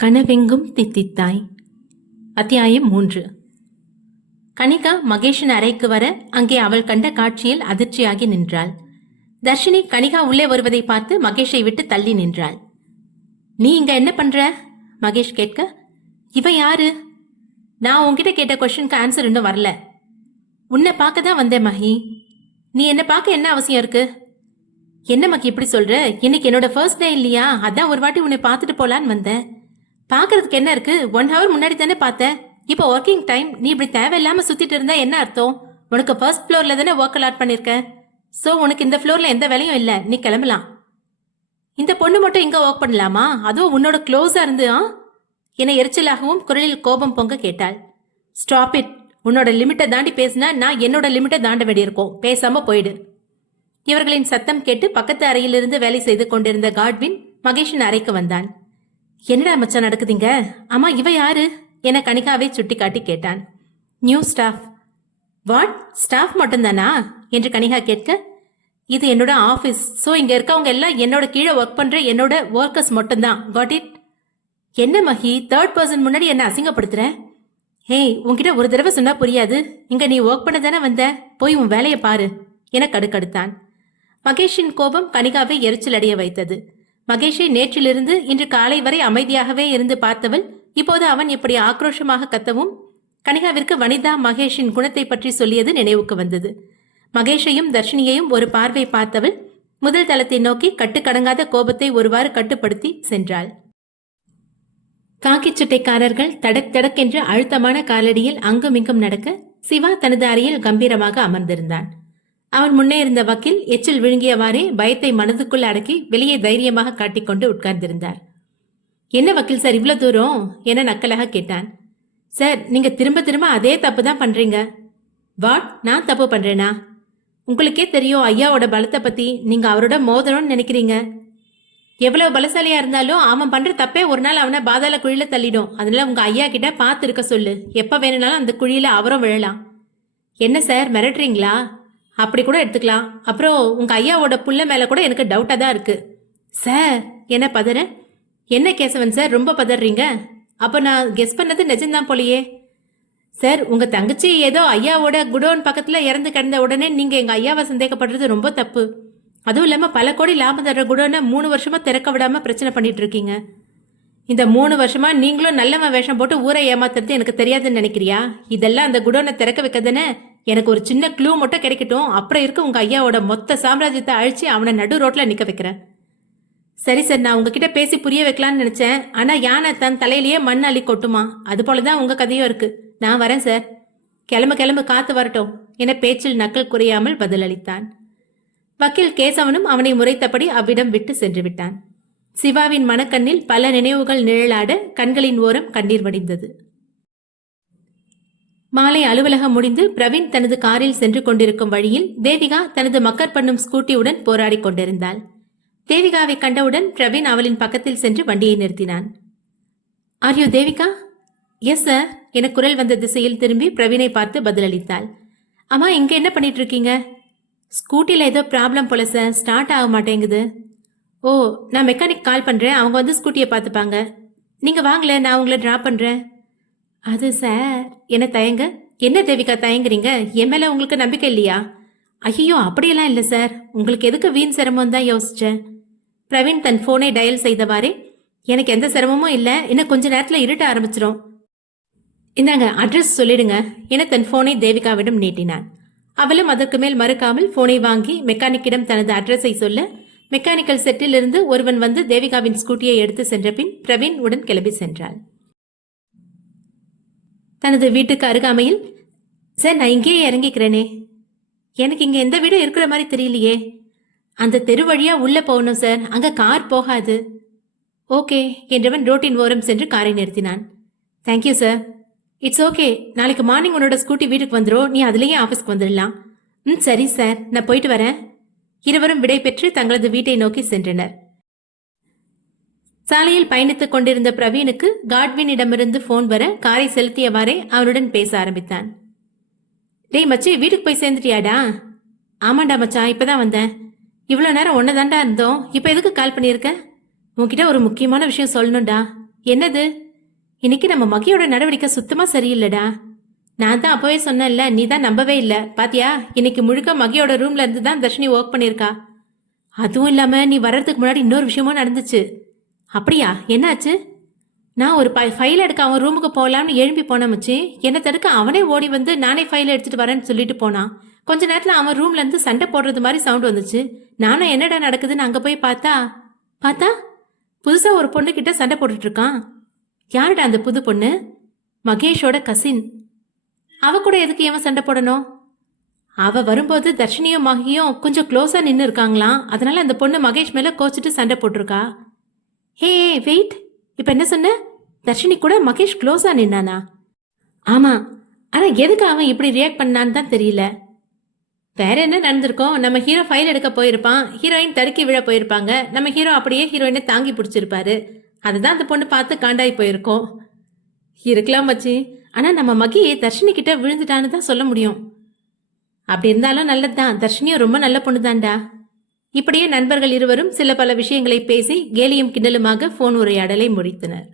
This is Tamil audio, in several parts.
கனவெங்கும் தித்தித்தாய். அத்தியாயம் 3. கனிகா மகேஷின் அறைக்கு வர அங்கே அவள் கண்ட காட்சியில் அதிர்ச்சியாகி நின்றாள். தர்ஷினி கனிகா உள்ளே வருவதை பார்த்து மகேஷை விட்டு தள்ளி நின்றாள். நீ இங்க என்ன பண்ற? மகேஷ் கேட்க, இவ யாரு? நான் உன்கிட்ட கேட்ட கொஸ்டினுக்கு ஆன்சர் இன்னும் வரல. உன்னை பார்க்க தான் வந்தேன் மஹி. நீ என்ன பார்க்க என்ன அவசியம் இருக்கு? என்ன மகி இப்படி சொல்ற? இன்னைக்கு என்னோட ஃபர்ஸ்ட் டே இல்லையா? அதான் ஒரு வாட்டி உன்னை பார்த்துட்டு போலான்னு வந்தேன். பாக்குறதுக்கு என்ன இருக்கு? 1 hour முன்னாடி தானே பார்த்தேன். இப்போ ஒர்க்கிங் டைம். நீ இப்படி தேவையில்லாம சுத்திட்டு இருந்தா என்ன அர்த்தம்? உனக்கு ஃபர்ஸ்ட் ஃப்ளோர்ல தானே ஒர்க் அலாட் பண்ணிருக்க. சோ உனக்கு இந்த ஃப்ளோர்ல எந்த வேலையும் இல்ல. நீ கிளம்பலாம். இந்த பொண்ணு மட்டும் இங்க ஒர்க் பண்ணலாமா? அதுவும் உன்னோட க்ளோஸா இருந்து என எரிச்சலாகவும் குரலில் கோபம் பொங்க கேட்டாள். Stop it. உன்னோட லிமிட்டை தாண்டி பேசினா நான் என்னோட லிமிட்டை தாண்ட வேண்டியிருக்கோம். பேசாம போயிடு. இவர்களின் சத்தம் கேட்டு பக்கத்து அறையிலிருந்து வேலை செய்து கொண்டிருந்த காட்வின் மகேஷின் அறைக்கு வந்தான். என்னடா மச்சான் நடக்குதுங்க? அம்மா இவ யாரு என கனிகாவை சுட்டி காட்டி கேட்டான். New staff. வாட்? ஸ்டாஃப் மட்டும்தானா என்று கனிகா கேட்க, இது என்னோட ஆபீஸ். சோ இங்க இருக்கவங்க எல்லாம் என்னோட கீழே ஒர்க் பண்ற என்னோட ஒர்க்கர்ஸ் மட்டும்தான். Got it? என்ன மஹி, 3rd பர்சன் முன்னாடி என்ன அசிங்கப்படுத்துற? ஹேய், உன்கிட்ட ஒரு தடவை சொன்னா புரியாது. இங்க நீ ஒர்க் பண்ண தானே வந்த. போய் உன் வேலையை பாரு என கடுக்கடுத்தான். மகேஷின் கோபம் கனிகாவை எரிச்சல் அடைய வைத்தது. மகேஷை நேற்றிலிருந்து இன்று காலை வரை அமைதியாகவே இருந்து பார்த்தவள் இப்போது அவன் இப்படி ஆக்ரோஷமாக கத்தவும் கனிகாவிற்கு வனிதா மகேஷின் குணத்தை பற்றி சொல்லியது நினைவுக்கு வந்தது. மகேஷையும் தர்ஷினியையும் ஒரு பார்வை பார்த்தவள் முதல் தளத்தை நோக்கி கட்டுக்கடங்காத கோபத்தை ஒருவாறு கட்டுப்படுத்தி சென்றாள். காக்கி சுட்டைக்காரர்கள் தடக் தடக் என்ற அழுத்தமான காலடியில் அங்குமிங்கும் நடக்க சிவா தனது அறையில் கம்பீரமாக அமர்ந்திருந்தான். அவன் முன்னே இருந்த வக்கீல் எச்சில் விழுங்கியவாறே பயத்தை மனதுக்குள் அடக்கி வெளியே தைரியமாக காட்டிக்கொண்டு உட்கார்ந்திருந்தார். என்ன வக்கீல் சார் இவ்வளவு தூரம் என நக்கலாக கேட்டான். சார், நீங்க திரும்ப திரும்ப அதே தப்பு தான் பண்றீங்க. வாட்? நான் தப்பு பண்றேனா? உங்களுக்கே தெரியும் ஐயாவோட பலத்தை பத்தி. நீங்க அவரோட மோதணும்னு நினைக்கிறீங்க. எவ்வளவு பலசாலியா இருந்தாலும் அவன் பண்ற தப்பே ஒரு நாள் அவனை பாதாள குழியில தள்ளிடும். அதனால உங்க ஐயா கிட்ட பார்த்து இருக்க சொல்லு. எப்ப வேணும்னாலும் அந்த குழியில அவரும் விழலாம். என்ன சார் மிரட்டுறீங்களா? அப்படி கூட எடுத்துக்கலாம். அப்புறம் உங்க ஐயாவோட புள்ள மேல கூட எனக்கு டவுட்டா தான் இருக்கு. சார் என்ன பதற? என்ன கேசவன் சார் ரொம்ப பதறீங்க? அப்ப நான் கெஸ் பண்ணது நிஜம்தான் போலியே. சார், உங்க தங்கச்சி ஏதோ ஐயாவோட குடோன் பக்கத்துல இறந்து கிடந்த உடனே நீங்க எங்க ஐயாவை சந்தேகப்படுறது ரொம்ப தப்பு. அதுவும் இல்லாம பல கோடி லாபம் தர்ற குடோனை 3 வருஷமா திறக்க விடாம பிரச்சனை பண்ணிட்டு இருக்கீங்க. இந்த 3 வருஷமா நீங்களும் நல்லவன் வேஷம் போட்டு ஊரை ஏமாத்துறது எனக்கு தெரியாதுன்னு நினைக்கிறியா? இதெல்லாம் அந்த குடோனை திறக்க வைக்கதானே. எனக்கு ஒரு சின்ன க்ளூ மட்டும் கிடைக்கட்டும். அப்புறம் இருக்க உங்க ஐயாவோட மொத்த சாம்ராஜ்யத்தை அழிச்சு அவனை நடு ரோட்ல நிக்க வைக்கிறேன். சரி சார், நான் உங்ககிட்ட பேசி புரிய வைக்கலான்னு நினைச்சேன். ஆனா யானை தன் தலையிலேயே மண் அள்ளி கொட்டுமா? அது போலதான் உங்க கதையும் இருக்கு. நான் வரேன் சார். கிளம்பு காத்து வரட்டும் என பேச்சில் நக்கல் குறையாமல் பதிலளித்தான். வக்கீல் கேசவனும் அவனை முறைத்தபடி அவ்விடம் விட்டு சென்று விட்டான். சிவாவின் மனக்கண்ணில் பல நினைவுகள் நிழலாட கண்களின் ஓரம் கண்ணீர் வடிந்தது. மாலை அலுவலகம் முடிந்து பிரவீன் தனது காரில் சென்று கொண்டிருக்கும் வழியில் தேவிகா தனது மக்கர் பண்ணும் ஸ்கூட்டியுடன் போராடி கொண்டிருந்தாள். தேவிகாவை கண்டவுடன் பிரவீன் அவளின் பக்கத்தில் சென்று வண்டியை நிறுத்தினான். Are you Devika? Yes sir என குரல் வந்த திசையில் திரும்பி பிரவீனை பார்த்து பதிலளித்தாள். அம்மா, இங்க என்ன பண்ணிட்டு இருக்கீங்க? ஸ்கூட்டில ஏதோ ப்ராப்ளம் போல சார், ஸ்டார்ட் ஆக மாட்டேங்குது. ஓ, நான் மெக்கானிக் கால் பண்றேன். அவங்க வந்து ஸ்கூட்டியை பார்த்துப்பாங்க. நீங்க வாங்கல, நான் உங்களை டிராப் பண்றேன். அது சார் என்ன தயங்க? என்ன தேவிகா தயங்குறீங்க? என் மேல உங்களுக்கு நம்பிக்கை இல்லையா? ஐயோ, அப்படியெல்லாம் இல்லை சார். உங்களுக்கு எதுக்கு வீண் சிரமம் தான் யோசிச்சேன். பிரவீன் தன் போனை டயல் செய்தவாறே, எனக்கு எந்த சிரமமும் இல்லை. இன்னும் கொஞ்ச நேரத்தில் இருட்ட ஆரம்பிச்சிரும். இந்தாங்க அட்ரஸ் சொல்லிடுங்க என தன் போனை தேவிகாவிடம் நீட்டினான். அவளும் அதற்கு மேல் மறுக்காமல் போனை வாங்கி மெக்கானிக்கிடம் தனது அட்ரஸை சொல்ல மெக்கானிக்கல் செட்டில் இருந்து ஒருவன் வந்து தேவிகாவின் ஸ்கூட்டியை எடுத்து சென்ற பின் பிரவீன் உடன் கிளம்பி சென்றாள். தனது வீட்டுக்கு அருகாமையில், சார் நான் இங்கேயே இறங்கிக்கிறேனே. எனக்கு இங்க எந்த வீடும் இருக்கிற மாதிரி தெரியலையே. அந்த தெரு வழியா உள்ள போகணும் சார், அங்க கார் போகாது. ஓகே என்றவன் ரோட்டின் ஓரம் சென்று காரை நிறுத்தினான். Thank you sir. It's okay. நாளைக்கு மார்னிங் உன்னோட ஸ்கூட்டி வீட்டுக்கு வந்துடும். நீ அதுலேயே ஆஃபீஸ்க்கு வந்துடலாம். சரி சார், நான் போயிட்டு வரேன். இருவரும் விடை பெற்று தங்களது வீட்டை நோக்கி சென்றனர். சாலையில் பயணித்துக் கொண்டிருந்த பிரவீனுக்கு காட்வினிடமிருந்து போன் வர காரை செலுத்தியவாறே அவனுடன் பேச ஆரம்பித்தான். டேய் மச்சி, வீட்டுக்கு போய் சேர்ந்துட்டியாடா? ஆமாண்டா மச்சான், இப்பதான் வந்தேன். இவ்வளோ நேரம் ஒன்னதாண்டா இருந்தோம். இப்போ எதுக்கு கால் பண்ணியிருக்க? உன்கிட்ட ஒரு முக்கியமான விஷயம் சொல்லணும்டா. என்னது? இன்னைக்கு நம்ம மகியோட நடவடிக்கை சுத்தமா சரியில்லடா. நான் தான் அப்பவே சொன்னேன்ல, நீ தான் நம்பவே இல்ல. பாத்தியா, இன்னைக்கு முழுக்க மகியோட ரூம்ல இருந்து தான் தர்ஷினி ஒர்க் பண்ணிருக்கா. அதுவும் இல்லாம நீ வர்றதுக்கு முன்னாடி இன்னொரு விஷயமும் நடந்துச்சு. அப்படியா? என்னாச்சு? நான் ஒரு ஃபைல் எடுக்க அவன் ரூமுக்கு போகலாம்னு எழும்பி போனேன் மச்சி. என்ன தடுக்க அவனே ஓடி வந்து நானே ஃபைல் எடுத்துட்டு வரேன்னு சொல்லிட்டு போனான். கொஞ்ச நேரத்துல அவன் ரூம்ல இருந்து சண்டை போடுறது மாதிரி சவுண்ட் வந்துச்சு. நானும் என்னடா நடக்குதுன்னு அங்க போய் பார்த்தா புதுசா ஒரு பொண்ணு கிட்ட சண்டை போட்டுட்டு இருக்கான். யாருடா அந்த புது பொண்ணு? மகேஷோட கசின். அவ கூட எதுக்கு இவன் சண்டை போடணும்? அவ வரும்போது தர்ஷினியும் மகியும் கொஞ்சம் க்ளோஸா நின்று இருக்காங்களாம். அதனால அந்த பொண்ணு மகேஷ் மேல கோச்சிட்டு சண்டை போட்டிருக்கா. ஹே வெயிட், இப்ப என்ன சொன்ன? தர்ஷினி கூட மகேஷ் க்ளோஸா நின்னானா? ஆமா, ஆனா எதுக்கு அவன் இப்படி ரியாக்ட் பண்ணான்னு தான் தெரியல. வேற என்ன நடந்திருக்கோம்? நம்ம ஹீரோ ஃபைல் எடுக்க போயிருப்பான், ஹீரோயின் தடுக்கி விழ போயிருப்பாங்க. நம்ம ஹீரோ அப்படியே ஹீரோயினை தாங்கி பிடிச்சிருப்பாரு. அதுதான் அந்த பொண்ணு பார்த்து காண்டாய் போயிருக்கோம். இருக்கலாம் மச்சி, ஆனா நம்ம மகி தர்ஷினி கிட்ட விழுந்துட்டான்னு தான் சொல்ல முடியும். அப்படி இருந்தாலும் நல்லதுதான், தர்ஷினியும் ரொம்ப நல்ல பொண்ணுதான்டா. இப்படியே நண்பர்கள் இருவரும் சில பல விஷயங்களை பேசி கேலியும் கிண்டலுமாக போன் உரையாடலை முடித்தனர்.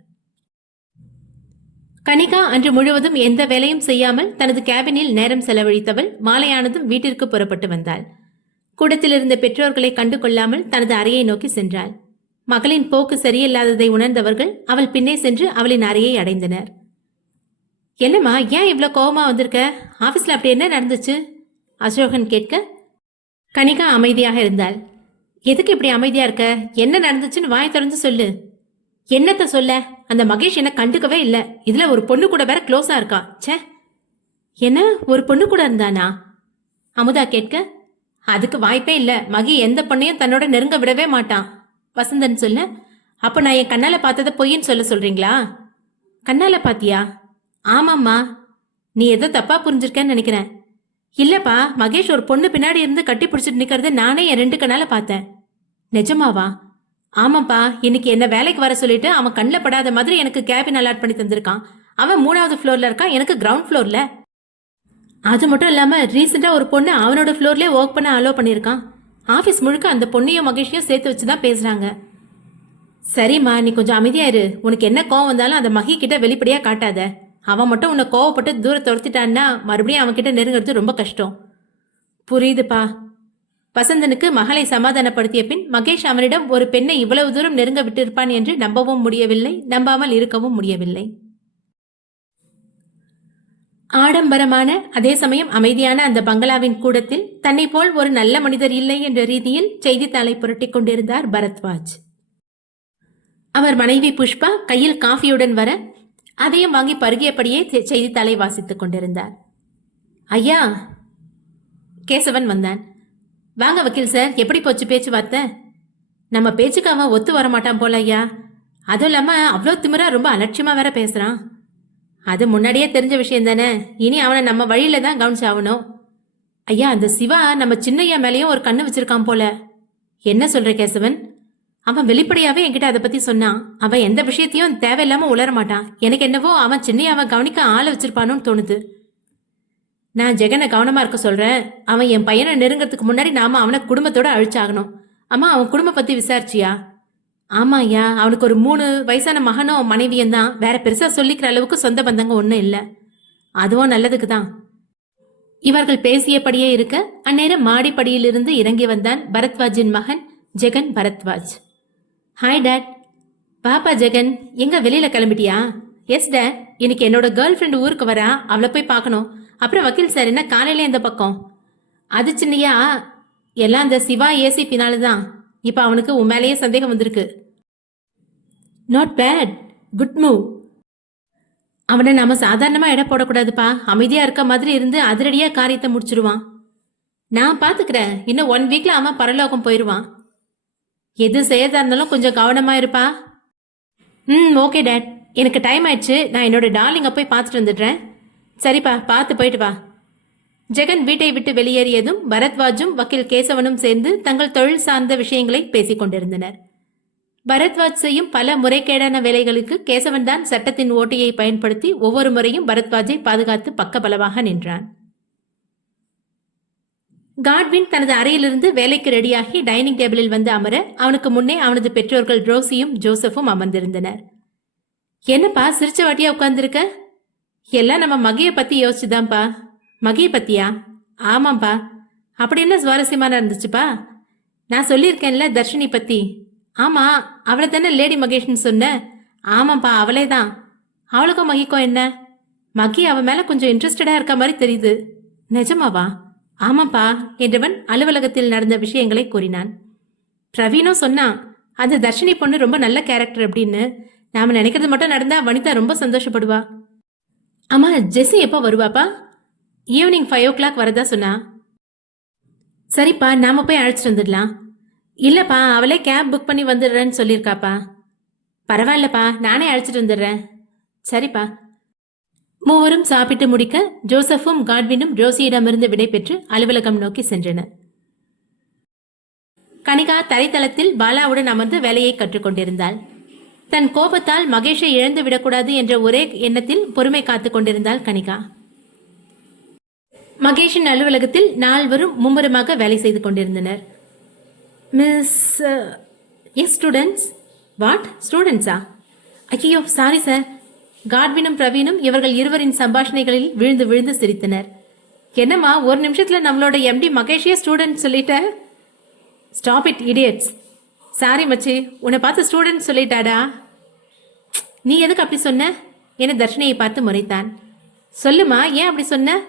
கனிகா அன்று முழுவதும் எந்த வேலையும் செய்யாமல் தனது கேபினில் நேரம் செலவழித்தவள் மாலையானதும் வீட்டிற்கு புறப்பட்டு வந்தாள். கூடத்தில் இருந்த பெற்றோர்களை கண்டு கொள்ளாமல் தனது அறையை நோக்கி சென்றாள். மகளின் போக்கு சரியில்லாததை உணர்ந்தவர்கள் அவள் பின்னே சென்று அவளின் அறையை அடைந்தனர். என்னம்மா, ஏன் இவ்வளோ கோபமா வந்திருக்க? ஆபீஸ்ல அப்படி என்ன நடந்துச்சு? அசோகன் கேட்க கனிகா அமைதியாக இருந்தாள். எதுக்கு இப்படி அமைதியா இருக்க? என்ன நடந்துச்சுன்னு வாய் திறந்து சொல்லு. என்னத்த சொல்ல? அந்த மகேஷ் என்ன கண்டுக்கவே இல்ல. இதுல ஒரு பொண்ணு கூட வேற க்ளோஸா இருக்கா. ச்சே, என்ன ஒரு பொண்ணு கூட இருந்தானா? அமுதா கேட்க அதுக்கு வாய்ப்பே இல்ல. மகி எந்த பொண்ணையும் தன்னோட நெருங்க விடவே மாட்டான். வசந்தன் சொல்ல அப்ப நான் என் கண்ணால பார்த்ததை பொய்ன்னு சொல்றீங்களா? கண்ணால பாத்தியா? ஆமாம்மா, நீ ஏதோ தப்பா புரிஞ்சிருக்கேன்னு நினைக்கிறேன். இல்லப்பா, மகேஷ் ஒரு பொண்ணு பின்னாடி இருந்து கட்டி பிடிச்சிட்டு நிக்கிறத நானே என் 2 கண்ணால பார்த்தேன். நிஜமாவா? ஆமாப்பா, இன்னைக்கு என்ன வேலைக்கு வர சொல்லிட்டு அவன் கண்ணில் படாத மாதிரி எனக்கு கேபின் அலாட் பண்ணி தந்திருக்கான். அவன் 3வது ஃப்ளோர்ல இருக்கான், எனக்கு கிரவுண்ட் ஃப்ளோர்ல. அது மட்டும் இல்லாம ரீசெண்டா ஒரு பொண்ணு அவனோட ஃப்ளோர்லயே ஒர்க் பண்ண அலோ பண்ணியிருக்கான். ஆபீஸ் முழுக்க அந்த பொண்ணையும் மகேஷையும் சேர்த்து வச்சுதான் பேசுறாங்க. சரிம்மா, நீ கொஞ்சம் அமைதியா இரு. உனக்கு என்ன கோவம் வந்தாலும் அந்த மகி கிட்ட வெளிப்படையா காட்டாத. அவன் மட்டும் உன்னை கோவப்பட்டு தூரம் துரத்திட்டான்னா மறுபடியும் அவன் கிட்ட நெருங்கிறது ரொம்ப கஷ்டம். புரியுதுப்பா. வசந்தனுக்கு மகளை சமாதானப்படுத்திய பின் மகேஷ் அவனிடம் ஒரு பெண்ணை இவ்வளவு தூரம் நெருங்க விட்டிருப்பான் என்று நம்பவும் முடியவில்லை, நம்பாமல் இருக்கவும் முடியவில்லை. ஆடம்பரமான அதே சமயம் அமைதியான அந்த பங்களாவின் கூடத்தில் தன்னை போல் ஒரு நல்ல மனிதர் இல்லை என்ற ரீதியில் செய்தித்தாளை புரட்டிக் கொண்டிருந்தார் பரத்வாஜ். அவர் மனைவி புஷ்பா கையில் காஃபியுடன் வர அதையும் வாங்கி பருகியபடியே செய்தித்தாளை வாசித்துக் கொண்டிருந்தார். ஐயா, கேசவன் வந்தான். வாங்க வக்கீல் சார், எப்படி போச்சு பேச்சுவார்த்தை? நம்ம பேச்சுக்கு அவன் ஒத்து வரமாட்டான் போல ஐயா. அதுவும் இல்லாம அவ்வளோ திமிரா ரொம்ப அலட்சியமா வேற பேசுறான். அது முன்னாடியே தெரிஞ்ச விஷயம் தானே. இனி அவனை நம்ம வழியில தான் கவனிச்சாகணும். ஐயா, அந்த சிவா நம்ம சின்னையா மேலேயும் ஒரு கண்ணு வச்சிருக்கான் போல. என்ன சொல்ற கேசவன்? அவன் வெளிப்படையாவே என்கிட்ட அதை பத்தி சொன்னான். அவன் எந்த விஷயத்தையும் தேவையில்லாம உளர மாட்டான். எனக்கு என்னவோ அவன் சின்னையாவை கவனிக்க ஆளை வச்சிருப்பானோன்னு தோணுது. நான் ஜெகனை கவனமா இருக்க சொல்றேன். அவன் என் பையனை நெருங்கிறதுக்கு முன்னாடி நாம அவனை குடும்பத்தோட அழிச்சாகணும். அம்மா, அவன் குடும்பம் பத்தி விசாரிச்சியா? ஆமா ஐயா, அவனுக்கு ஒரு 3 வயசான மகனும் மனைவியும் தான். வேற பெருசா சொல்லிக்கிற அளவுக்கு சொந்த பந்தங்க ஒன்றும் இல்லை. அதுவும் நல்லதுக்கு தான். இவர்கள் பேசியபடியே இருக்க அந்நேரம் மாடிப்படியிலிருந்து இறங்கி வந்தான் பரத்வாஜின் மகன் ஜெகன் பரத்வாஜ். Hi date. பாப்பா ஜெகன், எங்க வெளியில கிளம்பிட்டியா? எஸ் டேட், இன்னைக்கு என்னோட கேர்ள் ஃப்ரெண்டு ஊருக்கு வரா, அவளை போய் பார்க்கணும். அப்புறம் வக்கீல் சார் என்ன காலையில இந்த பக்கம்? அது சின்னையா, எல்லாம் அந்த சிவா ஏசிபினால தான். இப்ப அவனுக்கு உன் மேலேயே சந்தேகம் வந்திருக்கு. Not bad, good move. அவனை நாம சாதாரணமா எடை போடக்கூடாதுப்பா. அமைதியா இருக்க மாதிரி இருந்து அதிரடியா காரியத்தை முடிச்சிருவான். நான் பாத்துக்கிறேன். இன்னும் 1 வீக்ல அவன் பரலோகம் போயிடுவான். எது செய்யறதா இருந்தாலும் கொஞ்சம் கவனமா இருப்பா. ஓகே டேட், எனக்கு டைம் ஆயிடுச்சு. நான் என்னோட டார்லிங்கை போய் பார்த்துட்டு வந்துடுறேன். சரிப்பா, பார்த்து போயிட்டு வா. ஜெகன் வீட்டை விட்டு வெளியேறியதும் பரத்வாஜும் வக்கீல் கேசவனும் சேர்ந்து தங்கள் தொழில் சார்ந்த விஷயங்களை பேசிக் கொண்டிருந்தனர். பரத்வாஜ் செய்யும் பல முறைகேடான வேலைகளுக்கு கேசவன் தான் சட்டத்தின் ஓட்டையை பயன்படுத்தி ஒவ்வொரு முறையும் பரத்வாஜை பாதுகாத்து பக்கபலமாக நின்றான். காட்வின் தனது அறையிலிருந்து வேலைக்கு ரெடியாகி டைனிங் டேபிளில் வந்து அமர அவனுக்கு முன்னே அவனது பெற்றோர்கள் ரோசியும் ஜோசப்பும் அமர்ந்திருந்தனர். என்னப்பா சிரிச்ச வாட்டியா உட்காந்துருக்க? எல்லாம் நம்ம மகியை பத்தி யோசிச்சுதான்ப்பா. மகியை பத்தியா? ஆமாப்பா. அப்படி என்ன சுவாரஸ்யமான இருந்துச்சுப்பா? நான் சொல்லியிருக்கேன்ல தர்ஷினி பத்தி. ஆமா, அவளை தானே லேடி மகேஷ்னு சொன்ன? ஆமாப்பா, அவளே தான். அவளுக்கும் மகிக்கும் என்ன? மகி அவ மேல கொஞ்சம் இன்ட்ரெஸ்டடா இருக்க மாதிரி தெரியுது. நிஜமாவா? ஆமாப்பா என்றவன் அலுவலகத்தில் நடந்த விஷயங்களை கூறினான். பிரவீனும் சொன்னான், அந்த தர்ஷினி பொண்ணு ரொம்ப நல்ல கேரக்டர் அப்படின்னு. நாம நினைக்கிறது மட்டும் நடந்தா வனிதா ரொம்ப சந்தோஷப்படுவா. ஆமா, ஜெஸ்ஸி எப்போ வருவாப்பா? ஈவினிங் 5 o'clock வரதா சொன்னா. சரிப்பா, நாம போய் அழைச்சிட்டு வந்துடலாம். இல்லப்பா, அவளே கேப் புக் பண்ணி வந்துடுறேன்னு சொல்லியிருக்காப்பா. பரவாயில்லப்பா, நானே அழைச்சிட்டு வந்துடுறேன். சரிப்பா. மூவரும் சாப்பிட்டு முடிக்க ஜோசப்பும் காட்வினும் ரோசியிடமிருந்து விடை பெற்று அலுவலகம் நோக்கி சென்றனர். கனிகா தரைத்தளத்தில் பாலாவுடன் அமர்ந்து வேலையை கற்றுக்கொண்டிருந்தாள். தன் கோபத்தால் மகேஷை இழந்து விடக்கூடாது என்ற ஒரே எண்ணத்தில் பொறுமை காத்துக் கொண்டிருந்தாள் கனிகா. மகேஷின் அலுவலகத்தில் நால்வரும் மும்முரமாக வேலை செய்து கொண்டிருந்தனர். Miss S students. வாட் ஸ்டூடெண்ட்ஸா? ஐயோ சாரி சார். காட்வினும் பிரவீனும் இவர்கள் இருவரின் சம்பாஷணைகளில் விழுந்து விழுந்து சிரித்தனர். என்னம்மா, ஒரு நிமிஷத்துல நம்மளோட எம்டி மகேஷே ஸ்டூடெண்ட் சொல்லிட்ட? Stop it idiots. சாரி மச்சி, உன்னை பார்த்து ஸ்டூடெண்ட் சொல்லிட்டாடா. நீ எதுக்கு அப்படி சொன்ன என தர்ஷினியை பார்த்து முறைத்தான். சொல்லுமா, ஏன் அப்படி சொன்ன?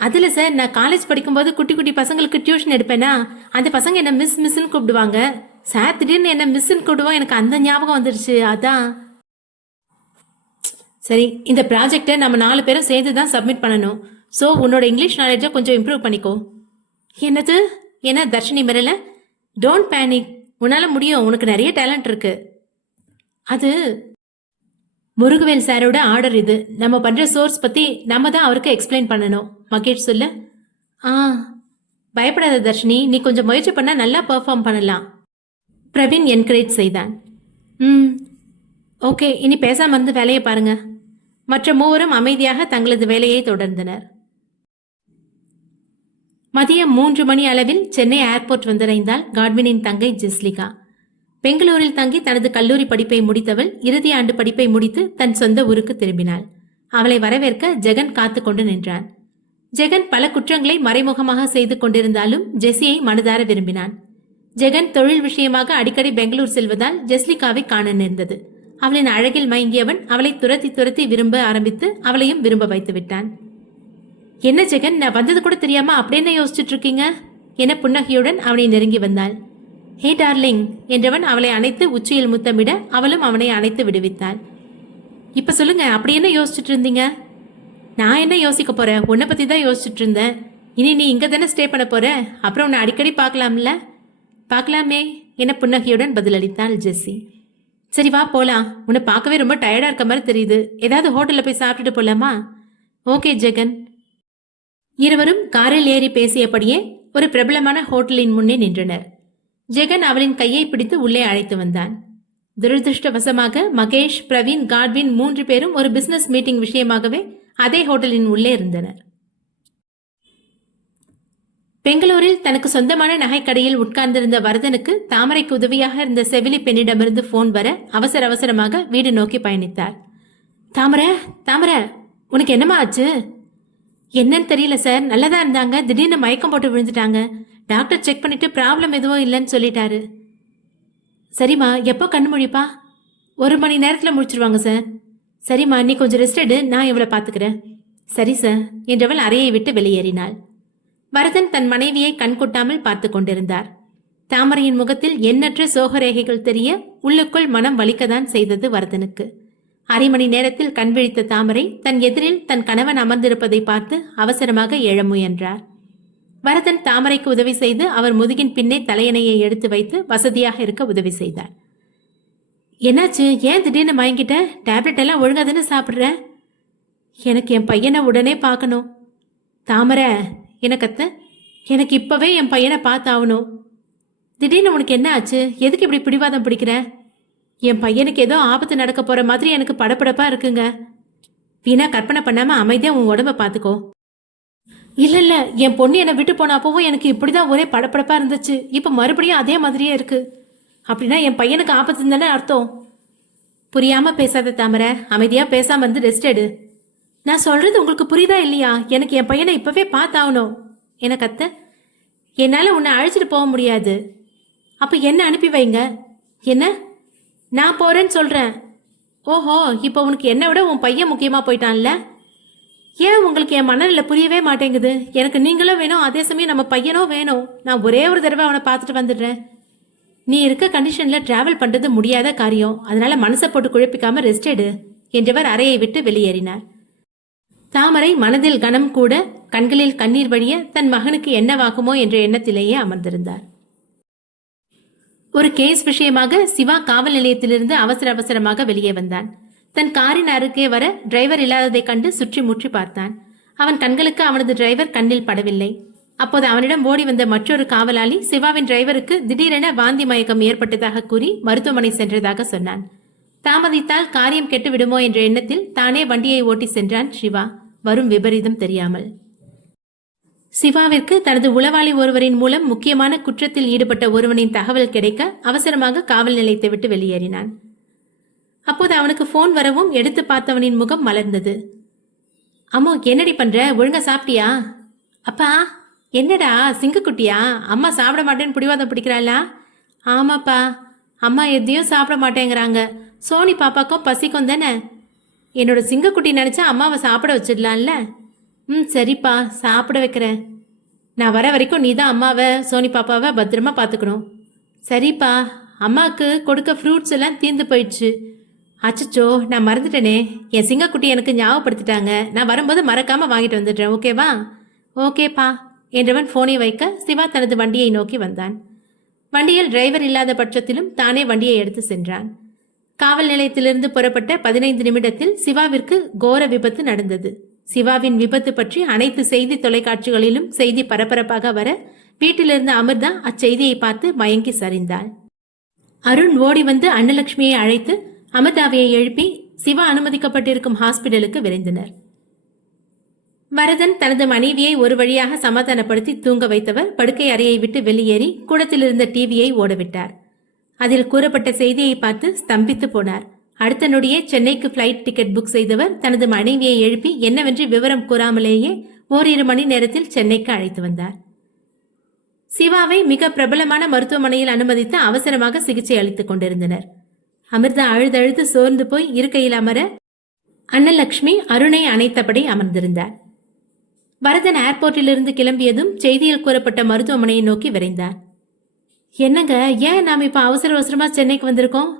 அதில் சார், நான் காலேஜ் படிக்கும்போது குட்டி குட்டி பசங்களுக்கு டியூஷன் எடுப்பேனா, அந்த பசங்க என்ன மிஸ் மிஸ்ன்னு கூப்பிடுவாங்க. சார் திடீர்னு என்ன மிஸ்ன்னு கூப்பிடுவோம், எனக்கு அந்த ஞாபகம் வந்துருச்சு, அதான். சரி, இந்த ப்ராஜெக்டை நம்ம 4 பேரும் சேர்ந்து தான் சப்மிட் பண்ணணும். ஸோ உன்னோட இங்கிலீஷ் நாலேஜை கொஞ்சம் இம்ப்ரூவ் பண்ணிக்கோ. என்னது? என்ன தர்ஷினி மிரல? டோன்ட் பேனிக், உன்னால முடியும், உனக்கு நிறைய டேலண்ட் இருக்கு. அது முருகவேல் சாரோட ஆர்டர். இது நம்ம பண்ற சோர்ஸ் பத்தி நம்ம தான் அவருக்கு எக்ஸ்பிளைன் பண்ணணும். மகேஷ் சொல்ல. பயப்படாத தர்ஷினி, நீ கொஞ்சம் முயற்சி பண்ணா நல்லா பெர்ஃபார்ம் பண்ணலாம். பிரவீன் என்கரேஜ் செய்தான். ஓகே, இனி பேசாம இருந்து வேலையை பாருங்க. மற்ற மூவரும் அமைதியாக தங்களது வேலையை தொடர்ந்தனர். மதியம் 3 மணி அளவில் சென்னை ஏர்போர்ட் வந்தடைந்தாள் காட்வினின் தங்கை ஜெஸ்லிகா. பெங்களூரில் தங்கி தனது கல்லூரி படிப்பை முடித்தவள் இறுதி ஆண்டு படிப்பை முடித்து தன் சொந்த ஊருக்கு திரும்பினாள். அவளை வரவேற்க ஜெகன் காத்து கொண்டு நின்றான். ஜெகன் பல குற்றங்களை மறைமுகமாக செய்து கொண்டிருந்தாலும் ஜெஸ்ஸியை மனதார விரும்பினான். ஜெகன் தொழில் விஷயமாக அடிக்கடி பெங்களூர் செல்வதால் ஜெஸ்லிகாவை காண நேர்ந்தது. அவளின் அழகில் மயங்கியவன் அவளை துரத்தி துரத்தி விரும்ப ஆரம்பித்து அவளையும் விரும்ப வைத்து விட்டான். என்ன ஜெகன், நான் வந்தது கூட தெரியாம அப்படின்னு யோசிச்சுட்டு இருக்கீங்க என புன்னகையுடன் அவனை நெருங்கி வந்தாள். ஹே டார்லிங் என்றவன் அவளை அணைத்து உச்சியில் முத்தமிட அவளும் அவனை அணைத்து விடுவித்தாள். இப்ப சொல்லுங்க, அப்படி என்ன யோசிச்சுட்டு இருந்தீங்க? நான் என்ன யோசிக்க போறேன், உன்னை பத்தி தான் யோசிச்சுட்டு இருந்தேன். இனி நீ இங்க தானே ஸ்டே பண்ண போற, அப்புறம் உன்னை அடிக்கடி பார்க்கலாம்ல? பார்க்கலாமே என புன்னகையுடன் பதிலளித்தாள் ஜெஸ்ஸி. சரி வா போலாம், உன்னை பார்க்கவே ரொம்ப டயர்டா இருக்க மாதிரி தெரியுது. ஏதாவது ஹோட்டல்ல போய் சாப்பிட்டுட்டு போலாமா? ஓகே ஜெகன். இருவரும் காரில் ஏறி பேசியபடியே ஒரு பிரபலமான ஹோட்டலின் முன்னே நின்றனர். ஜெகன் அவளின் கையை பிடித்து உள்ளே அழைத்து வந்தான். துரதிருஷ்டவசமாக மகேஷ், பிரவீன், காட்வின் 3 பேரும் ஒரு பிசினஸ் மீட்டிங் விஷயமாகவே அதே ஹோட்டலின் உள்ளே இருந்தனர். பெங்களூரில் தனக்கு சொந்தமான நகைக்கடையில் உட்கார்ந்திருந்த வரதனுக்கு தாமரைக்கு உதவியாக இருந்த செவிலி பெண்ணிடமிருந்து போன் வர அவசர அவசரமாக வீடு நோக்கி பயணித்தார். தாமரை, தாமரை, உனக்கு என்னமா ஆச்சு? என்னன்னு தெரியல சார், நல்லதா இருந்தாங்க, திடீர்னு மயக்கம் போட்டு விழுந்துட்டாங்க. டாக்டர் செக் பண்ணிட்டு ப்ராப்ளம் எதுவும் இல்லைன்னு சொல்லிட்டாரு. சரிம்மா, எப்போ கண்ணு முழிப்பா? 1 மணி நேரத்தில் முடிச்சிருவாங்க சார். சரிம்மா, நீ கொஞ்சம் ரெஸ்ட் எடு, நான் இவளை பார்த்துக்கிறேன். சரி சார் என்றவள் அறையை விட்டு வெளியேறினாள். வரதன் தன் மனைவியை கண்கொட்டாமல் பார்த்து கொண்டிருந்தார். தாமரையின் முகத்தில் எண்ணற்ற சோகரேகைகள் தெரிய உள்ளுக்குள் மனம் வலிக்கத்தான் செய்தது வரதனுக்கு. 1/2 மணி நேரத்தில் கண் விழித்த தாமரை தன் எதிரில் தன் கணவன் அமர்ந்திருப்பதை பார்த்து அவசரமாக எழ முயன்றார். வரதன் தாமரைக்கு உதவி செய்து அவர் முதுகின் பின்னே தலையணையை எடுத்து வைத்து வசதியாக இருக்க உதவி செய்தார். என்னாச்சு, ஏன் திடீர்னு மயங்கிட்ட? டேப்லெட் எல்லாம் ஒழுங்கா தானே சாப்பிட்ற? எனக்கு என் பையனை உடனே பார்க்கணும். தாமரை எனக்கத்த, எனக்கு இப்பவே என் பையனை பார்த்தாகணும். திடீர்னு உனக்கு என்ன ஆச்சு? எதுக்கு இப்படி பிடிவாதம் பிடிக்கிற? என் பையனுக்கு ஏதோ ஆபத்து நடக்க போற மாதிரி எனக்கு படப்படப்பா இருக்குங்க. வீணா கற்பனை பண்ணாம அமைதியா உன் உடம்ப பார்த்துக்கோ. இல்ல, என் பொண்ணு என்னை விட்டு போன அப்பவும் எனக்கு இப்படிதான் ஒரே படப்படப்பா இருந்துச்சு. இப்ப மறுபடியும் அதே மாதிரியே இருக்கு. அப்படின்னா என் பையனுக்கு ஆபத்துன்னு தானே அர்த்தம். புரியாம பேசாத தாமரை, அமைதியா பேசாம வந்து ரெஸ்ட் எடு. நான் சொல்றது உங்களுக்கு புரியுதா இல்லையா? எனக்கு என் பையனை இப்பவே பார்த்தாகணும் என கத்த, என்னால உன்னை அழைச்சிட்டு போக முடியாது. அப்ப என்ன அனுப்பி வைங்க. என்ன? நான் போறேன்னு சொல்றேன். ஓஹோ, இப்போ உனக்கு என்னை விட உன் பையன் முக்கியமா போயிட்டான்ல? ஏன் உங்களுக்கு என் மனநிலை புரியவே மாட்டேங்குது? எனக்கு நீங்களும் வேணும், அதே சமயம் நம்ம பையனும் வேணும். நான் ஒரே ஒரு தடவை அவனை பார்த்துட்டு வந்துடுறேன். நீ இருக்க கண்டிஷன்ல டிராவல் பண்றது முடியாத காரியம், அதனால மனசை போட்டு குழப்பிக்காம ரெஸ்ட் எடு என்றவர் அறையை விட்டு வெளியேறினார். தாமரை மனதில் கனம் கூட, கண்களில் கண்ணீர் வழிய தன் மகனுக்கு என்னவாகுமோ என்ற எண்ணத்திலேயே அமர்ந்திருந்தார். ஒரு கேஸ் விஷயமாக சிவா காவல் நிலையத்திலிருந்து அவசர அவசரமாக வெளியே வந்தான். தன் காரின் அருகே வர டிரைவர் இல்லாததைக் கண்டு சுற்றி முற்றி பார்த்தான். அவன் கண்களுக்கு அவனது டிரைவர் கண்ணில் படவில்லை. அப்போது அவனிடம் ஓடி வந்த மற்றொரு காவலாளி சிவாவின் டிரைவருக்கு திடீரென வாந்தி மயக்கம் ஏற்பட்டதாக கூறி மருத்துவமனை சென்றதாக சொன்னான். தாமதித்தால் காரியம் கெட்டுவிடுமோ என்ற எண்ணத்தில் தானே வண்டியை ஓட்டி சென்றான் சிவா, வரும் விபரீதம் தெரியாமல். சிவாவிற்கு தனது உளவாளி ஒருவரின் மூலம் முக்கியமான குற்றத்தில் ஈடுபட்ட ஒருவனின் தகவல் கிடைக்க அவசரமாக காவல் நிலையத்தை விட்டு வெளியேறினான். அப்போது அவனுக்கு போன் வரவும் எடுத்து பார்த்தவனின் முகம் மலர்ந்தது. அம்மா, என்னடி பண்ற? ஒழுங்கா சாப்பிட்டியா? அப்பா, என்னடா சிங்கக்குட்டியா? அம்மா சாப்பிட மாட்டேன்னு பிடிவாதம் பிடிக்கிறாளா? ஆமாப்பா, அம்மா எதையும் சாப்பிட மாட்டேங்கிறாங்க. சோனி பாப்பாக்கும் பசிக்கும் தானே. என்னோட சிங்கக்குட்டி நினைச்சா அம்மாவை சாப்பிட வச்சிடலாம்ல. சரிப்பா, சாப்பிட வைக்கிறேன். நான் வர வரைக்கும் நீ தான் அம்மாவை சோனி பாப்பாவை பத்திரமா பார்த்துக்கணும். சரிப்பா. அம்மாவுக்கு கொடுக்க ஃப்ரூட்ஸ் எல்லாம் தீர்ந்து போயிடுச்சு. அச்சச்சோ, நான் மறந்துட்டேனே. என் சிங்கக்குட்டி எனக்கு ஞாபகப்படுத்திட்டாங்க. நான் வரும்போது மறக்காம வாங்கிட்டு வந்துடுறேன், ஓகேவா? ஓகேப்பா என்றவன் போனை வைக்க சிவா தனது வண்டியை நோக்கி வந்தான். வண்டியில் டிரைவர் இல்லாத பட்சத்திலும் தானே வண்டியை எடுத்து சென்றான். காவல் நிலையத்திலிருந்து புறப்பட்ட 15 நிமிடத்தில் சிவாவிற்கு கோர விபத்து நடந்தது. சிவாவின் விபத்து பற்றி அனைத்து செய்தி தொலைக்காட்சிகளிலும் செய்தி பரபரப்பாக வர வீட்டிலிருந்த அமிர்தா அச்செய்தியை பார்த்து மயங்கி சரிந்தாள். அருண் ஓடி வந்து அன்னலட்சுமியை அழைத்து அமிர்தாவையை எழுப்பி சிவா அனுமதிக்கப்பட்டிருக்கும் ஹாஸ்பிடலுக்கு விரைந்தனர். வரதன் தனது மனைவியை ஒரு வழியாக சமாதானப்படுத்தி தூங்க வைத்தவர் படுக்கை அறையை விட்டு வெளியேறி கூடத்தில் இருந்த டிவியை ஓடவிட்டார். அதில் கூறப்பட்ட செய்தியை பார்த்து ஸ்தம்பித்து போனார். அடுத்த நொடியே சென்னைக்கு பிளைட் டிக்கெட் புக் செய்தவர் தனது மனைவியை எழுப்பி என்னவென்று விவரம் கூறாமலேயே ஓரிரு மணி நேரத்தில் சென்னைக்கு அழைத்து வந்தார். சிவாவை மிக பிரபலமான மருத்துவமனையில் அனுமதித்து அவசரமாக சிகிச்சை அளித்துக் கொண்டிருந்தனர். அமிர்தா அழுதழுது சோர்ந்து போய் இருக்கையில் அமர அன்னலட்சுமி அருணை அணைத்தபடி அமர்ந்திருந்தார். வரதன் ஏர்போர்ட்டிலிருந்து கிளம்பியதும் செய்தியில் கூறப்பட்ட மருத்துவமனையை நோக்கி விரைந்தார். என்னங்க, ஏன் நாம் இப்ப அவசர அவசரமா சென்னைக்கு வந்திருக்கோம்?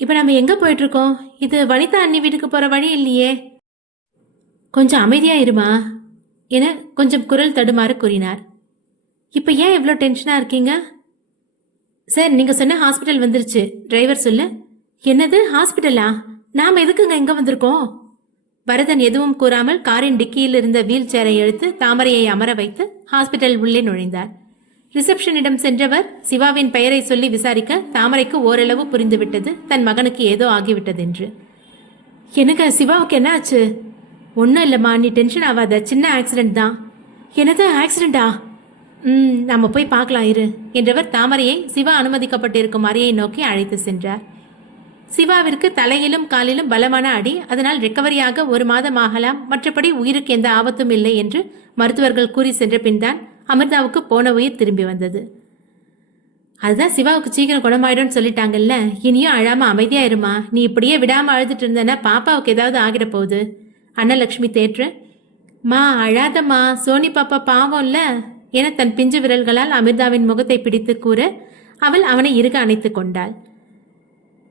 இப்ப நம்ம எங்க போயிட்டு இருக்கோம்? இது வனிதா அண்ணி வீட்டுக்கு போற வழி இல்லையே. கொஞ்சம் அமைதியா இருமா என கொஞ்சம் குரல் தடுமாறு கூறினார். இப்ப ஏன் இவ்வளோ டென்ஷனா இருக்கீங்க? சார், நீங்க சொன்ன ஹாஸ்பிட்டல் வந்துருச்சு. டிரைவர் சொல்லு. என்னது ஹாஸ்பிட்டலா? நாம எதுக்குங்க எங்க வந்திருக்கோம்? வரதன் எதுவும் கூறாமல் காரின் டிக்கியில் இருந்த வீல் சேரை எடுத்து தாமரையை அமர வைத்து ஹாஸ்பிட்டல் உள்ளே நுழைந்தார். ரிசப்ஷனிடம் சென்றவர் சிவாவின் பெயரை சொல்லி விசாரிக்க தாமரைக்கு ஓரளவு புரிந்துவிட்டது தன் மகனுக்கு ஏதோ ஆகிவிட்டதென்று. எனக்கு சிவாவுக்கு என்ன ஆச்சு? ஒன்றும் இல்லைம்மா, நீ டென்ஷன் ஆகாத, சின்ன ஆக்சிடென்ட் தான். என்னது ஆக்சிடென்டா? நாம போய் பார்க்கலாம் இரு என்றவர் தாமரையை சிவா அனுமதிக்கப்பட்டிருக்கும் அறையை நோக்கி அழைத்து சென்றார். சிவாவிற்கு தலையிலும் காலிலும் பலமான அடி, அதனால் ரெக்கவரியாக 1 மாதம் ஆகலாம், மற்றபடி உயிருக்கு எந்த ஆபத்தும் இல்லை என்று மருத்துவர்கள் கூறி சென்ற பின்தான் அமிர்தாவுக்கு போன உயிர் திரும்பி வந்தது. அதுதான் சிவாவுக்கு சீக்கிரம் குணமாயிடும்னு சொல்லிட்டாங்கல்ல. இனியும் அழாம அமைதியா இருமா. நீ இப்படியே விடாம அழுதுட்டு இருந்தனா பாப்பாவுக்கு ஏதாவது ஆகிட போகுது. அன்னலட்சுமி தேற்று. மா அழாதம்மா, சோனி பாப்பா பாவம்ல என தன் பிஞ்சு விரல்களால் அமிர்தாவின் முகத்தை பிடித்து கூற அவள் அவனை இறுக அணைத்து கொண்டாள்.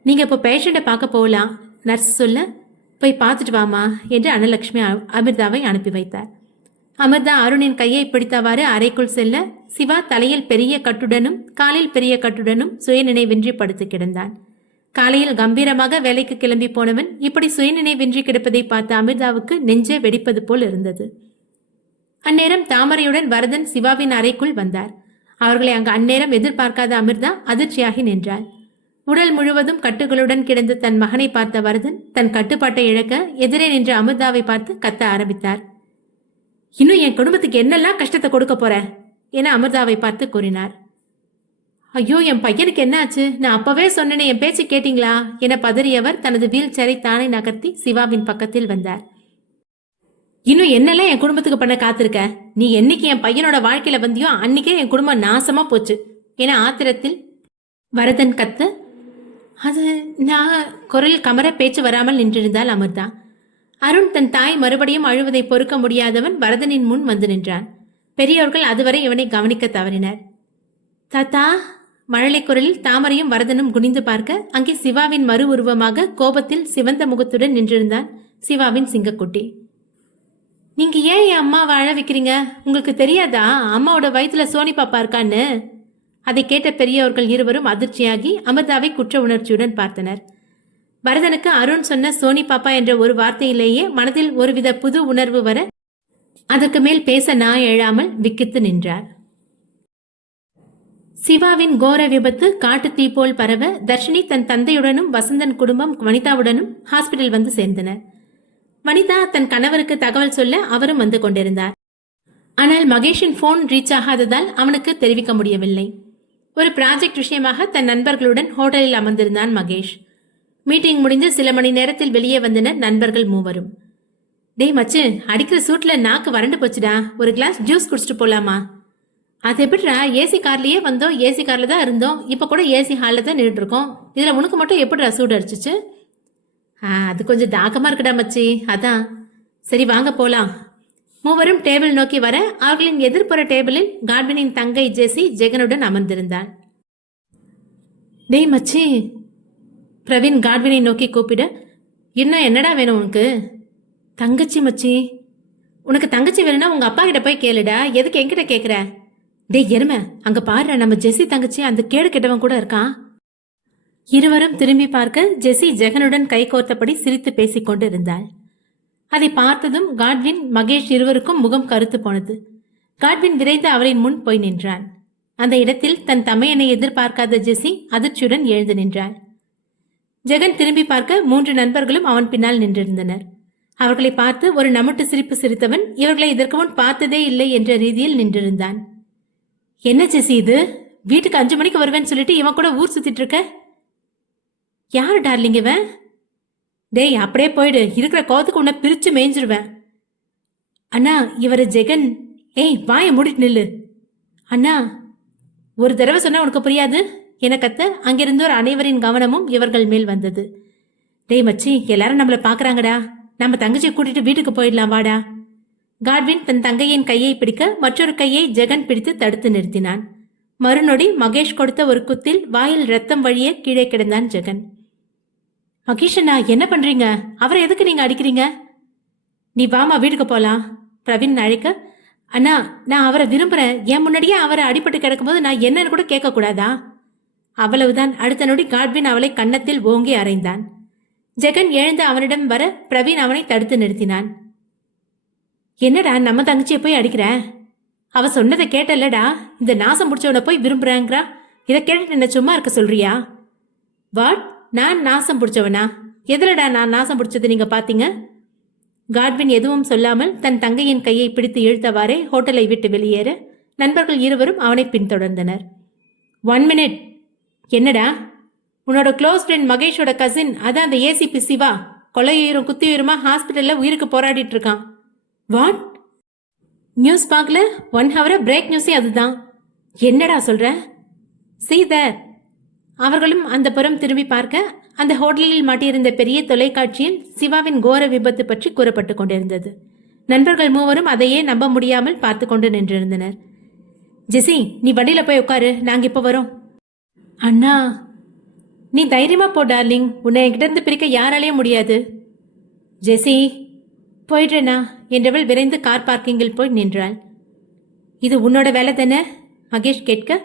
நீங்க இப்போ பேஷண்ட்டை பார்க்க போகலாம், நர்ஸ் சொல்ல. போய் பார்த்துட்டு வாமா என்று அன்னலட்சுமி அமிர்தாவை அனுப்பி வைத்தார். அமிர்தா அருணின் கையை பிடித்தவாறு அறைக்குள் செல்ல சிவா தலையில் பெரிய கட்டுடனும் காலில் பெரிய கட்டுடனும் சுயநினைவின்றி படுத்து கிடந்தான். காலையில் கம்பீரமாக வேலைக்கு கிளம்பி போனவன் இப்படி சுயநினைவின்றி கிடப்பதை பார்த்த அமிர்தாவுக்கு நெஞ்சே வெடிப்பது போல் இருந்தது. அந்நேரம் தாமரையுடன் வரதன் சிவாவின் அறைக்குள் வந்தார். அவர்களை அங்கு அந்நேரம் எதிர்பார்க்காத அமிர்தா அதிர்ச்சியாகி நின்றாள். உடல் முழுவதும் கட்டுகளுடன் கிடந்த தன் மகனை பார்த்த வரதன் தன் கட்டுப்பாட்டை இழக்க எதிரே நின்ற அமிர்தாவை பார்த்து கத்த ஆரம்பித்தார். இன்னும் என் குடும்பத்துக்கு என்னெல்லாம் கஷ்டத்தை கொடுக்க போற என அமிர்தாவை பார்த்து கூறினார். ஐயோ, என் பையனுக்கு என்ன ஆச்சு? நான் அப்பவே சொன்னேனே, என் பேச்சு கேட்டீங்களா என பதறியவர் தனது வீல் சேரை தானே நகர்த்தி சிவாவின் பக்கத்தில் வந்தார். இன்னும் என்னெல்லாம் என் குடும்பத்துக்கு பண்ண காத்திருக்க? நீ என்னைக்கு என் பையனோட வாழ்க்கையில வந்தியோ அன்னைக்கே என் குடும்பம் நாசமா போச்சு என ஆத்திரத்தில் வரதன் கத்து. அது நான் குரல் கமர பேச்சு வராமல் நின்றிருந்தாள் அமிர்தா. அருண் தன் தாய் மறுபடியும் அழுவதை பொறுக்க முடியாதவன் வரதனின் முன் வந்து நின்றான். பெரியோர்கள் அதுவரை இவனை கவனிக்க தவறினர். தாத்தா, மழலை குரலில் தாமரையும் வரதனும் குனிந்து பார்க்க அங்கே சிவாவின் மறு உருவமாக கோபத்தில் சிவந்த முகத்துடன் நின்றிருந்தான் சிவாவின் சிங்கக்குட்டி. நீங்க ஏன் என் அம்மாவை அழ வைக்கிறீங்க? உங்களுக்கு தெரியாதா அம்மாவோட வயிற்றுல சோனி பாப்பா இருக்கான்னு? அதை கேட்ட பெரியவர்கள் இருவரும் அதிர்ச்சியாகி அமிர்தாவை குற்ற உணர்ச்சியுடன் பார்த்தனர். வரதனுக்கு அருண் சொன்ன சோனி பாப்பா என்ற ஒரு வார்த்தையிலேயே மனதில் ஒருவித புது உணர்வு வர அதற்கு மேல் பேச நாய் எழாமல் விக்கித்து நின்றார். சிவாவின் கோர விபத்து காட்டு தீ போல் பரவ தர்ஷினி தன் தந்தையுடனும் வசந்தன் குடும்பம் வனிதாவுடனும் ஹாஸ்பிட்டல் வந்து சேர்ந்தனர். வனிதா தன் கணவருக்கு தகவல் சொல்ல அவரும் வந்து கொண்டிருந்தார். ஆனால் மகேஷின் போன் ரீச் ஆகாததால் அவனுக்கு தெரிவிக்க முடியவில்லை. ஒரு ப்ராஜெக்ட் விஷயமாக தன் நண்பர்களுடன் ஹோட்டலில் அமர்ந்திருந்தான் மகேஷ். மீட்டிங் முடிந்து சில மணி நேரத்தில் வெளியே வந்தனர் நண்பர்கள் மூவரும். டேய் மச்சு, அடிக்கிற சூட்ல நாக்கு வறண்டு போச்சுடா, ஒரு கிளாஸ் ஜூஸ் குடிச்சிட்டு போலாமா? அது எப்படிடா, ஏசி கார்லயே வந்தோம், ஏசி கார்ல தான் இருந்தோம், இப்ப கூட ஏசி ஹாலில் தான் நின்றுட்டு இருக்கோம், இதுல உனக்கு மட்டும் எப்படிடா சூடு அடிச்சிச்சு? அது கொஞ்சம் தாக்கமா இருக்குடா மச்சி, அதான். சரி வாங்க போலாம். மூவரும் டேபிள் நோக்கி வர அவர்களின் எதிர்ப்புற டேபிளில் காட்வினின் தங்கை ஜெசி ஜெகனுடன் அமர்ந்திருந்தாள். டேய் மச்சி, பிரவீன் காட்வினை நோக்கி கூப்பிட, இன்னும் என்னடா வேணும் உனக்கு? தங்கச்சி மச்சி. உனக்கு தங்கச்சி வேணும்னா உங்க அப்பா கிட்ட போய் கேளுடா, எதுக்கு என்கிட்ட கேக்குற? டேய் எருமை, அங்க பாரு, நம்ம ஜெசி தங்கச்சி அந்த கேடு கெட்டவன் கூட இருக்கான். இருவரும் திரும்பி பார்க்க ஜெசி ஜெகனுடன் கை கோர்த்தபடி சிரித்து பேசிக் கொண்டு இருந்தாள். அதை பார்த்ததும் காட்வின் மகேஷ் இருவருக்கும் முகம் கருத்து போனது. காட்வின் விரைந்து அவரின் முன் போய் நின்றான். அந்த இடத்தில் தன் தமையனை எதிர்பார்க்காத ஜெசி அதிர்ச்சியுடன் எழுந்து நின்றாள். ஜெகன் திரும்பி பார்க்க 3 நண்பர்களும் அவன் பின்னால் நின்றிருந்தனர். அவர்களை பார்த்து ஒரு நமட்டு சிரிப்பு சிரித்தவன் இவர்களை இதற்கு முன் பார்த்ததே இல்லை என்ற ரீதியில் நின்றிருந்தான். என்ன ஜெசி இது? வீட்டுக்கு 5 மணிக்கு வருவேன்னு சொல்லிட்டு இவன் கூட ஊர் சுத்திட்டு இருக்க? யாரு டார்லிங் இவன்? டேய் அப்படியே போயிடு, இருக்கிற கோவத்துக்கு உன்னை பிரிச்சு மேய்ஞ்சிருவேன். அண்ணா, இவரு ஜெகன். ஏய் வாயை மூடிட்டு நில்லு. அண்ணா, ஒரு தடவை சொன்னா உனக்கு புரியாது என கத்த அங்கிருந்தோர் அனைவரின் கவனமும் இவர்கள் மேல் வந்தது. டேய் மச்சி, எல்லாரும் நம்மளை பாக்குறாங்கடா, நம்ம தங்கச்சியை கூட்டிட்டு வீட்டுக்கு போயிடலாம் வாடா. காட்வின் தன் தங்கையின் கையை பிடிக்க மற்றொரு கையை ஜெகன் பிடித்து தடுத்து நிறுத்தினான். மறுநொடி மகேஷ் கொடுத்த ஒரு குத்தில் வாயில் ரத்தம் வழியே கீழே கிடந்தான் ஜெகன். மகேஷ் அண்ணா, என்ன பண்றீங்க? அவரை எதுக்கு நீங்க அடிக்கிறீங்க? நீ வாமா வீட்டுக்கு போலாம். பிரவீன் அழைக்க, அண்ணா நான் அவரை விரும்புறேன், என் முன்னாடியே அவரை அடிபட்டு கிடக்கும்போது நான் என்னன்னு கூட கேட்க கூடாதா? அவ்வளவுதான். அடுத்த நொடி காட்வின் அவளை கன்னத்தில் ஓங்கி அறைந்தான். ஜெகன் எழுந்து அவனிடம் வர பிரவீன் அவனை தடுத்து நிறுத்தினான். என்னடா நம்ம தங்கச்சியை போய் அடிக்கிற? அவ சொன்னதை கேட்டல்லடா, இந்த நாசம் முடிச்சவனை போய் விரும்புறாங்கிறா. இதை கேட்டு என்ன சும்மா இருக்க சொல்றியா? வாட்? நான் நாசம் பிடிச்சவனா? எதுலடா நான் நாசம் பிடிச்சது நீங்க பாத்தீங்க? காட்வின் எதுவும் சொல்லாமல் தன் தங்கையின் கையை பிடித்து இழுத்தவாறே ஹோட்டலை விட்டு வெளியேற நண்பர்கள் இருவரும் அவனை பின்தொடர்ந்தனர். 1 மினிட். என்னடா? உன்னோட க்ளோஸ் ஃப்ரெண்ட் மகேஷோட கசின், அதான் அந்த ஏசிபி சிவா, கொலையுயிரும் குத்தியுயிருமா ஹாஸ்பிட்டல்ல உயிருக்கு போராடிட்டு இருக்கான். வாட்? நியூஸ் பார்க்கல? 1 ஹவரா பிரேக் நியூஸே அதுதான். என்னடா சொல்ற? சீதர். அவர்களும் அந்த புறம் திரும்பி பார்க்க அந்த ஹோட்டலில் மாட்டியிருந்த பெரிய தொலைக்காட்சியில் சிவாவின் கோர விபத்து பற்றி கூறப்பட்டு கொண்டிருந்தது. நண்பர்கள் மூவரும் அதையே நம்ப முடியாமல் பார்த்து கொண்டு நின்றிருந்தனர். ஜெசி, நீ வண்டியில போய் உட்காரு, நாங்க இப்ப வரோம். அண்ணா, நீ தைரியமா போ டார்லிங், உன்னை என்கிட்ட இருந்து பிரிக்க யாராலையும் முடியாது. ஜெசி, போயிடுறேனா என்றவள் விரைந்து கார் பார்க்கிங்கில் போய் நின்றாள். இது உன்னோட வேலை தானே? மகேஷ் கேட்க,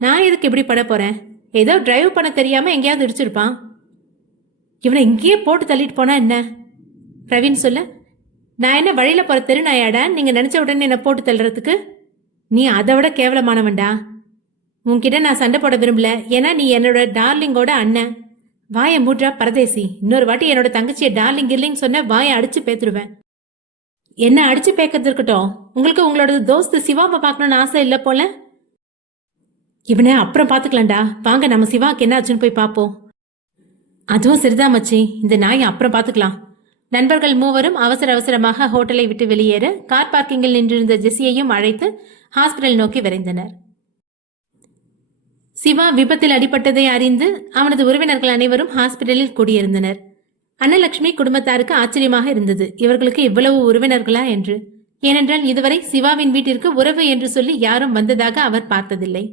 நான் எதுக்கு இப்படி பட போறேன்? ஏதோ டிரைவ் பண்ண தெரியாம எங்கேயாவது இடிச்சிருப்பான். இவனை இங்கேயே போட்டு தள்ளிட்டு போனா என்ன? பிரவீன் சொல்ல, நான் என்ன வழியில போற தெருநாயாடா நீங்க நினைச்ச உடனே என்ன போட்டு தள்ளுறதுக்கு? நீ அதை விட கேவலமானவன்டா. உன்கிட்ட நான் சண்டை போட விரும்பல, ஏன்னா நீ என்னோட டார்லிங்கோட அண்ணன். வாயை மூட்றா பரதேசி. இன்னொரு வாட்டி என்னோட தங்கச்சியை டார்லிங் கிர்லிங் சொன்ன வாயை அடிச்சு பேத்துருவேன். என்ன அடிச்சு பேக்கிறது இருக்கட்டும், உங்களுக்கு உங்களோட தோஸ்து சிவாவை பார்க்கணும்னு ஆசை இல்லை போல. இவனை அப்புறம் பாத்துக்கலாம்டா. வாங்க நம்ம சிவாக்கு என்ன ஆச்சுன்னு போய் பாப்போம். அதுவும் சரிதான் மச்சி, இந்த நாயை அப்புறம் பாத்துக்கலாம். நண்பர்கள் மூவரும் அவசர அவசரமாக ஹோட்டலை விட்டு வெளியேற கார் பார்க்கிங்கில் நின்றிருந்த ஜெஸியையும் அழைத்து ஹாஸ்பிடல் நோக்கி விரைந்தனர். சிவா விபத்தில் அடிபட்டதை அறிந்து அவனது உறவினர்கள் அனைவரும் ஹாஸ்பிடலில் கூடியிருந்தனர். அன்னலட்சுமி குடும்பத்தாருக்கு ஆச்சரியமாக இருந்தது, இவர்களுக்கு இவ்வளவு உறவினர்களா என்று. ஏனென்றால் இதுவரை சிவாவின் வீட்டிற்கு உறவு என்று சொல்லி யாரும் வந்ததாக அவர் பார்த்ததில்லை.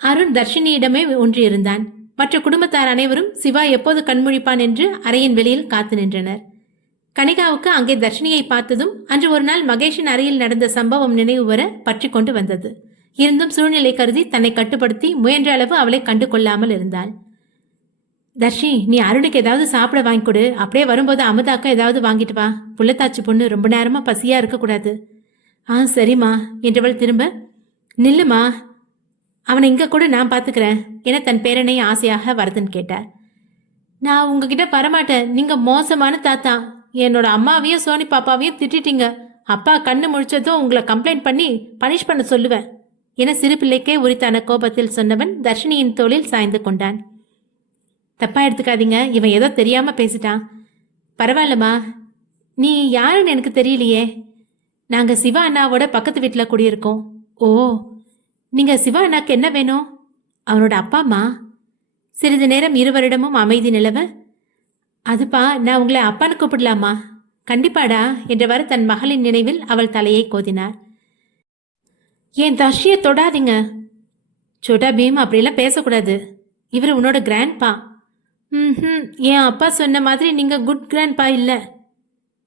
அருண் தர்ஷினியிடமே ஒன்றியிருந்தான். மற்ற குடும்பத்தார் அனைவரும் சிவா எப்போது கண்முழிப்பான் என்று அறையின் வெளியில் காத்து நின்றனர். கனிகாவுக்கு அங்கே தர்ஷினியை பார்த்ததும் அன்று ஒரு நாள் மகேஷின் அறையில் நடந்த சம்பவம் நினைவு வர பற்றி கொண்டு வந்தது. இருந்தும் சூழ்நிலை கருதி தன்னை கட்டுப்படுத்தி முயன்ற அளவு அவளை கண்டு கொள்ளாமல் இருந்தாள். தர்ஷி, நீ அருணுக்கு ஏதாவது சாப்பிட வாங்கி கொடு. அப்படியே வரும்போது அமுதாக்கா ஏதாவது வாங்கிட்டு வா. புள்ளத்தாச்சி பொண்ணு ரொம்ப நேரமா பசியா இருக்கக்கூடாது. சரிம்மா என்றவள் திரும்ப. நில்லுமா, அவனை இங்க கூட நான் பாத்துக்கிறேன் என தன் பேரனை ஆசையாக வரதன் கேட்டார். நான் உங்ககிட்ட வரமாட்டேன், நீங்க மோசமான தாத்தா. என்னோட அம்மாவையும் சோனி பாப்பாவையும் திட்டிட்டீங்க. அப்பா கண்ணு முழிச்சதும் உங்களை கம்ப்ளைண்ட் பண்ணி பனிஷ் பண்ண சொல்லுவேன் என சிறு பிள்ளைக்கே உரித்தான கோபத்தில் சொன்னவன் தர்ஷினியின் தோளில் சாய்ந்து கொண்டான். தப்பா எடுத்துக்காதீங்க, இவன் ஏதோ தெரியாம பேசிட்டான். பரவாயில்லம்மா, நீ யாருன்னு எனக்கு தெரியலையே. நாங்க சிவா அண்ணாவோட பக்கத்து வீட்டில் குடியிருக்கோம். ஓ, நீங்க சிவா அண்ணாக்கு என்ன வேணும்? அவனோட அப்பா அம்மா. சிறிது நேரம் இருவரிடமும் அமைதி நிலவ, அதுப்பா, நான் உங்களை அப்பான்னு கூப்பிடலாமா? கண்டிப்பாடா என்றவாறு தன் மகளின் நினைவில் அவள் தலையை கோதினார். என் தர்ஷியை தொடாதீங்க. சோட்டா பீம், அப்படியெல்லாம் பேசக்கூடாது. இவர் உன்னோட கிராண்ட்பா. என் அப்பா சொன்ன மாதிரி நீங்க குட் கிராண்ட்பா இல்ல.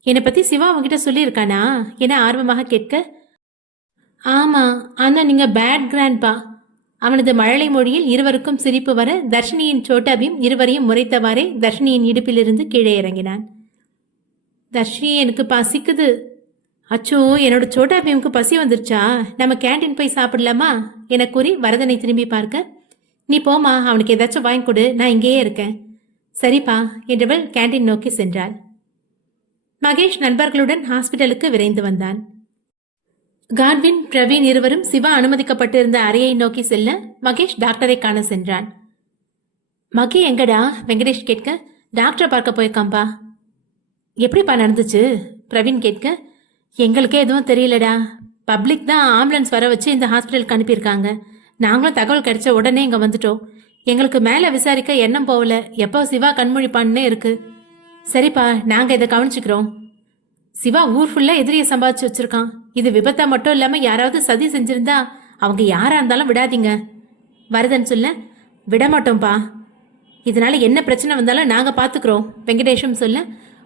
என்னை பத்தி சிவா உங்ககிட்ட சொல்லியிருக்கானா என ஆர்வமாக கேட்க, ஆமா, ஆனா நீங்க பேட் கிராண்ட்பா. அவனது மழலை மொழியில் இருவருக்கும் சிரிப்பு வர தர்ஷினியின் சோட்டா பீம் இருவரையும் முறைத்தவாறே தர்ஷினியின் இடுப்பிலிருந்து கீழே இறங்கினான். தர்ஷி, எனக்கு பசிக்குது. அச்சோ, என்னோட சோட்டா பீமுக்கு பசி வந்துருச்சா? நம்ம கேண்டீன் போய் சாப்பிடலாமா என கூறி வரதனை திரும்பி பார்க்க, நீ போமா, அவனுக்கு ஏதாச்சும் வாங்கி கொடு, நான் இங்கேயே இருக்கேன். சரிப்பா என்றவள் கேண்டீன் நோக்கி சென்றாள். மகேஷ் நண்பர்களுடன் ஹாஸ்பிட்டலுக்கு விரைந்து வந்தான். காட்வின், பிரவீன் இருவரும் சிவா அனுமதிக்கப்பட்டிருந்த அறையை நோக்கி செல்ல மகேஷ் டாக்டரை காண சென்றான். மகி எங்கடா? வெங்கடேஷ் கேட்க, டாக்டரை பார்க்க போயிருக்காம்பா. எப்படிப்பா நடந்துச்சு? பிரவீன் கேட்க, எங்களுக்கே எதுவும் தெரியலடா. பப்ளிக் தான் ஆம்புலன்ஸ் வர வச்சு இந்த ஹாஸ்பிட்டலுக்கு அனுப்பியிருக்காங்க. நாங்களும் தகவல் கிடைச்ச உடனே இங்கே வந்துட்டோம். எங்களுக்கு மேலே விசாரிக்க எண்ணம் போகல. எப்போ சிவா கண்மொழிப்பான்னே இருக்கு. சரிப்பா, நாங்கள் இதை கவனிச்சுக்கிறோம். சிவா ஊர் ஃபுல்லாக எதிரியை சம்பாதிச்சு வச்சிருக்கான். இது விபத்தா மட்டும் இல்லாமல் யாராவது சதி செஞ்சிருந்தா அவங்க யாராக இருந்தாலும் விடாதீங்க. வரதன் சொல்ல, விடமாட்டோம்ப்பா. இதனால என்ன பிரச்சனை வந்தாலும் நாங்கள் பார்த்துக்கிறோம். வெங்கடேஷும் சொல்ல,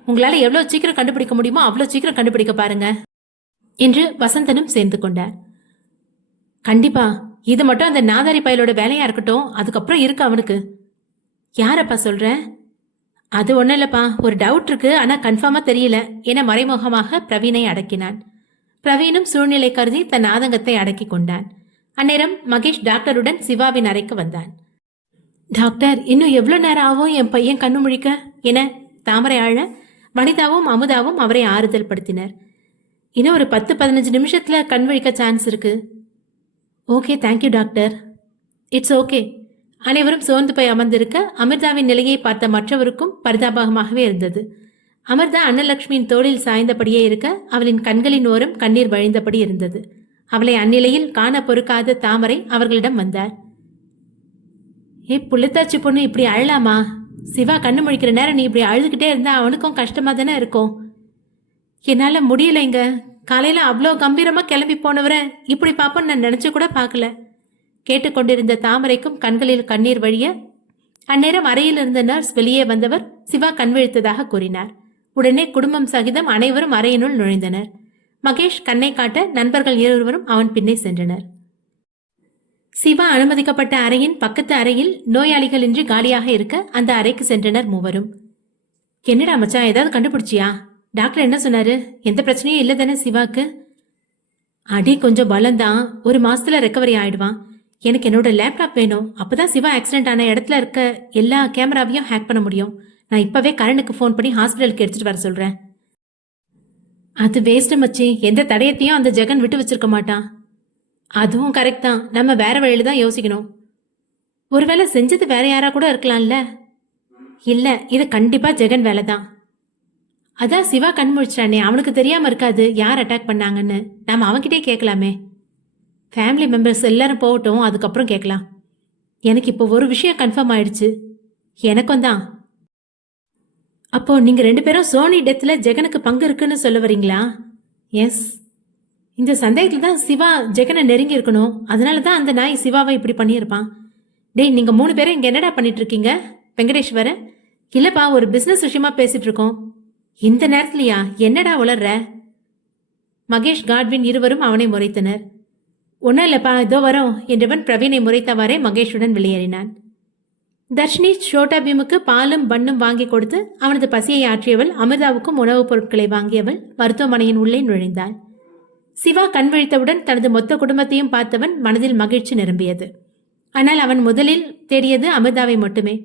உங்களால் எவ்வளோ சீக்கிரம் கண்டுபிடிக்க முடியுமோ அவ்வளோ சீக்கிரம் கண்டுபிடிக்க பாருங்க என்று வசந்தனும் சேர்ந்து கொண்டார். கண்டிப்பா, இது மட்டும் அந்த நாதாரி பயலோட வேலையா இருக்கட்டும். அதுக்கப்புறம் இருக்கு அவனுக்கு. யாரப்பா சொல்ற? அது ஒன்றும் இல்லப்பா, ஒரு டவுட் இருக்கு, ஆனால் கன்ஃபார்மாக தெரியல என மறைமுகமாக பிரவீனை அடக்கினான். பிரவீனும் சூழ்நிலை கருதி தன் ஆதங்கத்தை அடக்கி கொண்டான். அந்நேரம் மகேஷ் டாக்டருடன் சிவாவின் அறைக்கு வந்தான். டாக்டர், இன்னும் எவ்வளோ நேரம் ஆகும் என் பையன் கண்ணு முழிக்க என தாமரை ஆழ வனிதாவும் அமுதாவும் அவரை ஆறுதல் படுத்தினர். இன்னும் ஒரு 10-15 நிமிஷத்தில் கண் விழிக்க சான்ஸ் இருக்கு. Okay, thank you doctor. It's okay. அனைவரும் சோர்ந்து போய் அமர்ந்திருக்க அமிர்தாவின் நிலையை பார்த்த மற்றவருக்கும் பரிதாபமாகவே இருந்தது. அமிர்தா அன்னலட்சுமியின் தோளில் சாய்ந்தபடியே இருக்க அவளின் கண்களின் ஓரம் கண்ணீர் வழிந்தபடி இருந்தது. அவளை அந்நிலையில் காண பொறுக்காத தாமரை அவர்களிடம் வந்தார். புள்ளத்தாச்சி பொண்ணு, இப்படி அழலாமா? சிவா கண்ணு முழிக்கிற நேரம் நீ இப்படி அழுதுகிட்டே இருந்தா அவனுக்கும் கஷ்டமா தானே இருக்கும். என்னால முடியலைங்க. காலையில அவ்வளோ கம்பீரமா கிளம்பி போனவரை இப்படி பாப்போன்னு நான் நினைச்சு கூட பார்க்கல. கேட்டுக்கொண்டிருந்த தாமரைக்கும் கண்களில் கண்ணீர் வழிய அந்நேரம் அறையில் இருந்த நர்ஸ் வெளியே வந்தவர் சிவா கண் விழித்ததாக கூறினார். உடனே குடும்பம் சகிதம் அனைவரும் அறையினுள் நுழைந்தனர். மகேஷ் கண்ணை காட்ட நண்பர்கள் இருவரும் அவன் பின்னே சென்றனர். சிவா அனுமதிக்கப்பட்ட அறையின் பக்கத்து அறையில் நோயாளிகள் இன்றி காலியாக இருக்க அந்த அறைக்கு சென்றனர் மூவரும். என்னடா மச்சான், ஏதாவது கண்டுபிடிச்சியா? டாக்டர் என்ன சொன்னாரு? எந்த பிரச்சனையும் இல்லை தானே சிவாக்கு? அடி கொஞ்சம் பலம்தான், 1 மாசத்துல ரெக்கவரி ஆயிடுவான். எனக்கு என்னோட லேப்டாப் வேணும். அப்பதான் சிவா ஆக்சிடென்ட் ஆன இடத்துல இருக்க எல்லா கேமராவையும் ஹேக் பண்ண முடியும். நான் இப்பவே கரணுக்கு ஃபோன் பண்ணி ஹாஸ்பிட்டலுக்கு எடுத்துட்டு வர சொல்றேன். அது வேஸ்ட் மச்சி, எந்த தடயத்தையும் அந்த ஜெகன் விட்டு வச்சிருக்க மாட்டான். அதுவும் கரெக்ட் தான். நம்ம வேற வழியில தான் யோசிக்கணும். ஒருவேளை செஞ்சது வேற யாரா கூட இருக்கலாம்ல. இல்ல, இது கண்டிப்பா ஜெகன் வேலை தான். அதான் சிவா கண் முழிச்சானே, அவனுக்கு தெரியாம இருக்காது யார் அட்டாக் பண்ணாங்கன்னு. நாம அவன்கிட்டே கேட்கலாமே. ஃபேமிலி மெம்பர்ஸ் எல்லாரும் போகட்டும், அதுக்கப்புறம் கேட்கலாம். எனக்கு இப்போ ஒரு விஷயம் கன்ஃபார்ம் ஆயிடுச்சு. எனக்கும் தான். அப்போ நீங்க 2 பேரும் சோனி டெத்ல ஜெகனுக்கு பங்கு இருக்குன்னு சொல்ல வரீங்களா? எஸ். இந்த சந்தேகத்துல தான் சிவா ஜெகனை நெருங்கி இருக்கணும். அதனால தான் அந்த நாய் சிவாவை இப்படி பண்ணியிருப்பான். டேய், நீங்க 3 பேரும் இங்க என்னடா பண்ணிட்டு இருக்கீங்க? வெங்கடேஸ்வரன். இல்லப்பா, ஒரு பிசினஸ் விஷயமா பேசிட்டு இருக்கோம். இந்த நேரத்துலயா? என்னடா உளர்ற? மகேஷ், காட்வின் இருவரும் அவனை முறைத்தனர். ஒன்னும் இல்லப்பா, இதோ வரோம் என்றவன் பிரவீனை முறைத்தவாறே மகேஷுடன் வெளியேறினான். தர்ஷினி சோட்டா பீமுக்கு பாலும் பன்னும் வாங்கி கொடுத்து அவனது பசியை ஆற்றியவள். அமிர்தாவுக்கும் உணவுப் பொருட்களை வாங்கியவள் மருத்துவமனையின் உள்ளே நுழைந்தாள். சிவா கண் விழித்தவுடன் தனது மொத்த குடும்பத்தையும் பார்த்தவன் மனதில் மகிழ்ச்சி நிரம்பியது. ஆனால் அவன் முதலில் தேடியது அமிர்தாவை மட்டுமே.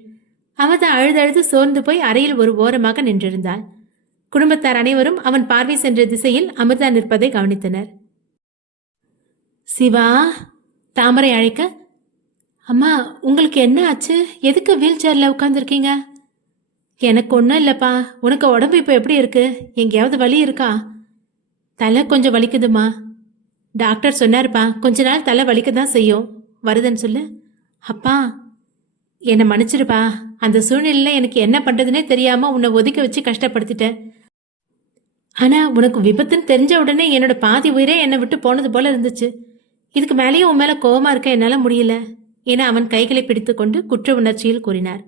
அமிர்தா அழுதழுது சோர்ந்து போய் அறையில் ஒரு ஓரமாக நின்றிருந்தாள். குடும்பத்தார் அனைவரும் அவன் பார்வை சென்ற திசையில் அமிர்தா நிற்பதை கவனித்தனர். சிவா, தாமரை அழைக்க, அம்மா உங்களுக்கு என்ன ஆச்சு? எதுக்கு வீல் சேர்ல உட்காந்துருக்கீங்க? எனக்கு ஒன்றும் இல்லைப்பா. உனக்கு உடம்பு இப்போ எப்படி இருக்கு? எங்கேயாவது வலி இருக்கா? தலை கொஞ்சம் வலிக்குதுமா. டாக்டர் சொன்னாருப்பா, கொஞ்ச நாள் தலை வலிக்க தான் செய்யும். வருதுன்னு சொல்லு. அப்பா, என்னை மன்னிச்சிருப்பா. அந்த சூழ்நிலையில் எனக்கு என்ன பண்ணுறதுனே தெரியாமல் உன்னை ஒதுக்கி வச்சு கஷ்டப்படுத்திட்டேன். ஆனால் உனக்கு விபத்துன்னு தெரிஞ்ச உடனே என்னோட பாதி உயிரே என்னை விட்டு போனது போல இருந்துச்சு. இதுக்கு மேலேயும் உன் மேலே கோவமாக இருக்க என்னால் முடியல என அவன் கைகளை பிடித்து கொண்டு குற்ற உணர்ச்சியில் கூறினார்.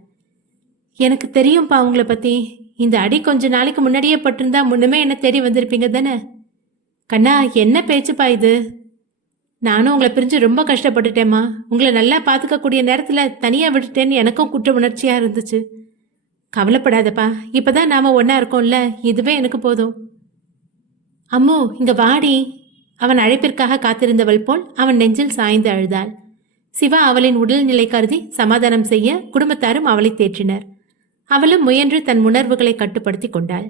எனக்கு தெரியும்ப்பா உங்களை பற்றி. இந்த அடி கொஞ்ச நாளைக்கு முன்னாடியே பட்டிருந்தா முன்னமே என்ன தேடி வந்திருப்பீங்க தானே? கண்ணா, என்ன பேச்சுப்பா இது? நானும் உங்களை பிரிஞ்சு ரொம்ப கஷ்டப்பட்டுட்டேம்மா. உங்களை நல்லா பார்த்துக்கக்கூடிய நேரத்தில் தனியாக விட்டுட்டேன்னு எனக்கும் குற்ற உணர்ச்சியாக இருந்துச்சு. கவலைப்படாதப்பா, இப்போதான் நாம் ஒன்றா இருக்கோம்ல, இதுவே எனக்கு போதும். அம்மு, இங்க வாடி. அவன் அழைப்பிற்காக காத்திருந்தவள் போல் அவன் நெஞ்சில் சாய்ந்து அழுதாள். சிவா அவளின் உடல்நிலை கருதி சமாதானம் செய்ய குடும்பத்தாரும் அவளை தேற்றினர். அவளும் முயன்று தன் உணர்வுகளை கட்டுப்படுத்தி கொண்டாள்.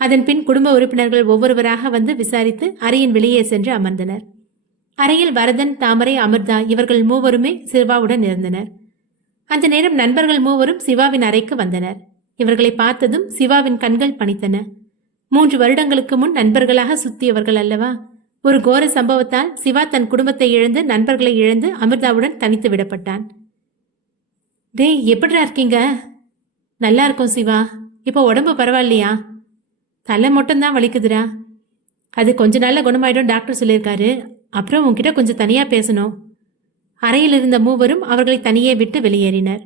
அதன் பின் குடும்ப உறுப்பினர்கள் ஒவ்வொருவராக வந்து விசாரித்து அறையின் வெளியே சென்று அமர்ந்தனர். அறையில் வரதன், தாமரை, அமிர்தா இவர்கள் மூவருமே சிவாவுடன் இருந்தனர். அந்த நேரம் நண்பர்கள் மூவரும் சிவாவின் அறைக்கு வந்தனர். இவர்களை பார்த்ததும் சிவாவின் கண்கள் பனித்தன. 3 வருடங்களுக்கு முன் நண்பர்களாக சுத்தியவர்கள் அல்லவா? ஒரு கோர சம்பவத்தால் சிவா தன் குடும்பத்தை இழந்து நண்பர்களை இழந்து அமிர்தாவுடன் தனித்து விடப்பட்டான். டேய், எப்படிடா இருக்கீங்க? நல்லா இருக்கும் சிவா. இப்போ உடம்பு பரவாயில்லையா? தலை மட்டும்தான் வலிக்குதுரா. அது கொஞ்ச நாள்ல குணமாயிடும் டாக்டர் சொல்லியிருக்காரு. அப்புறம் உன்கிட்ட கொஞ்சம் தனியா பேசணும். அறையில் இருந்த மூவரும் அவர்களை தனியே விட்டு வெளியேறினர்.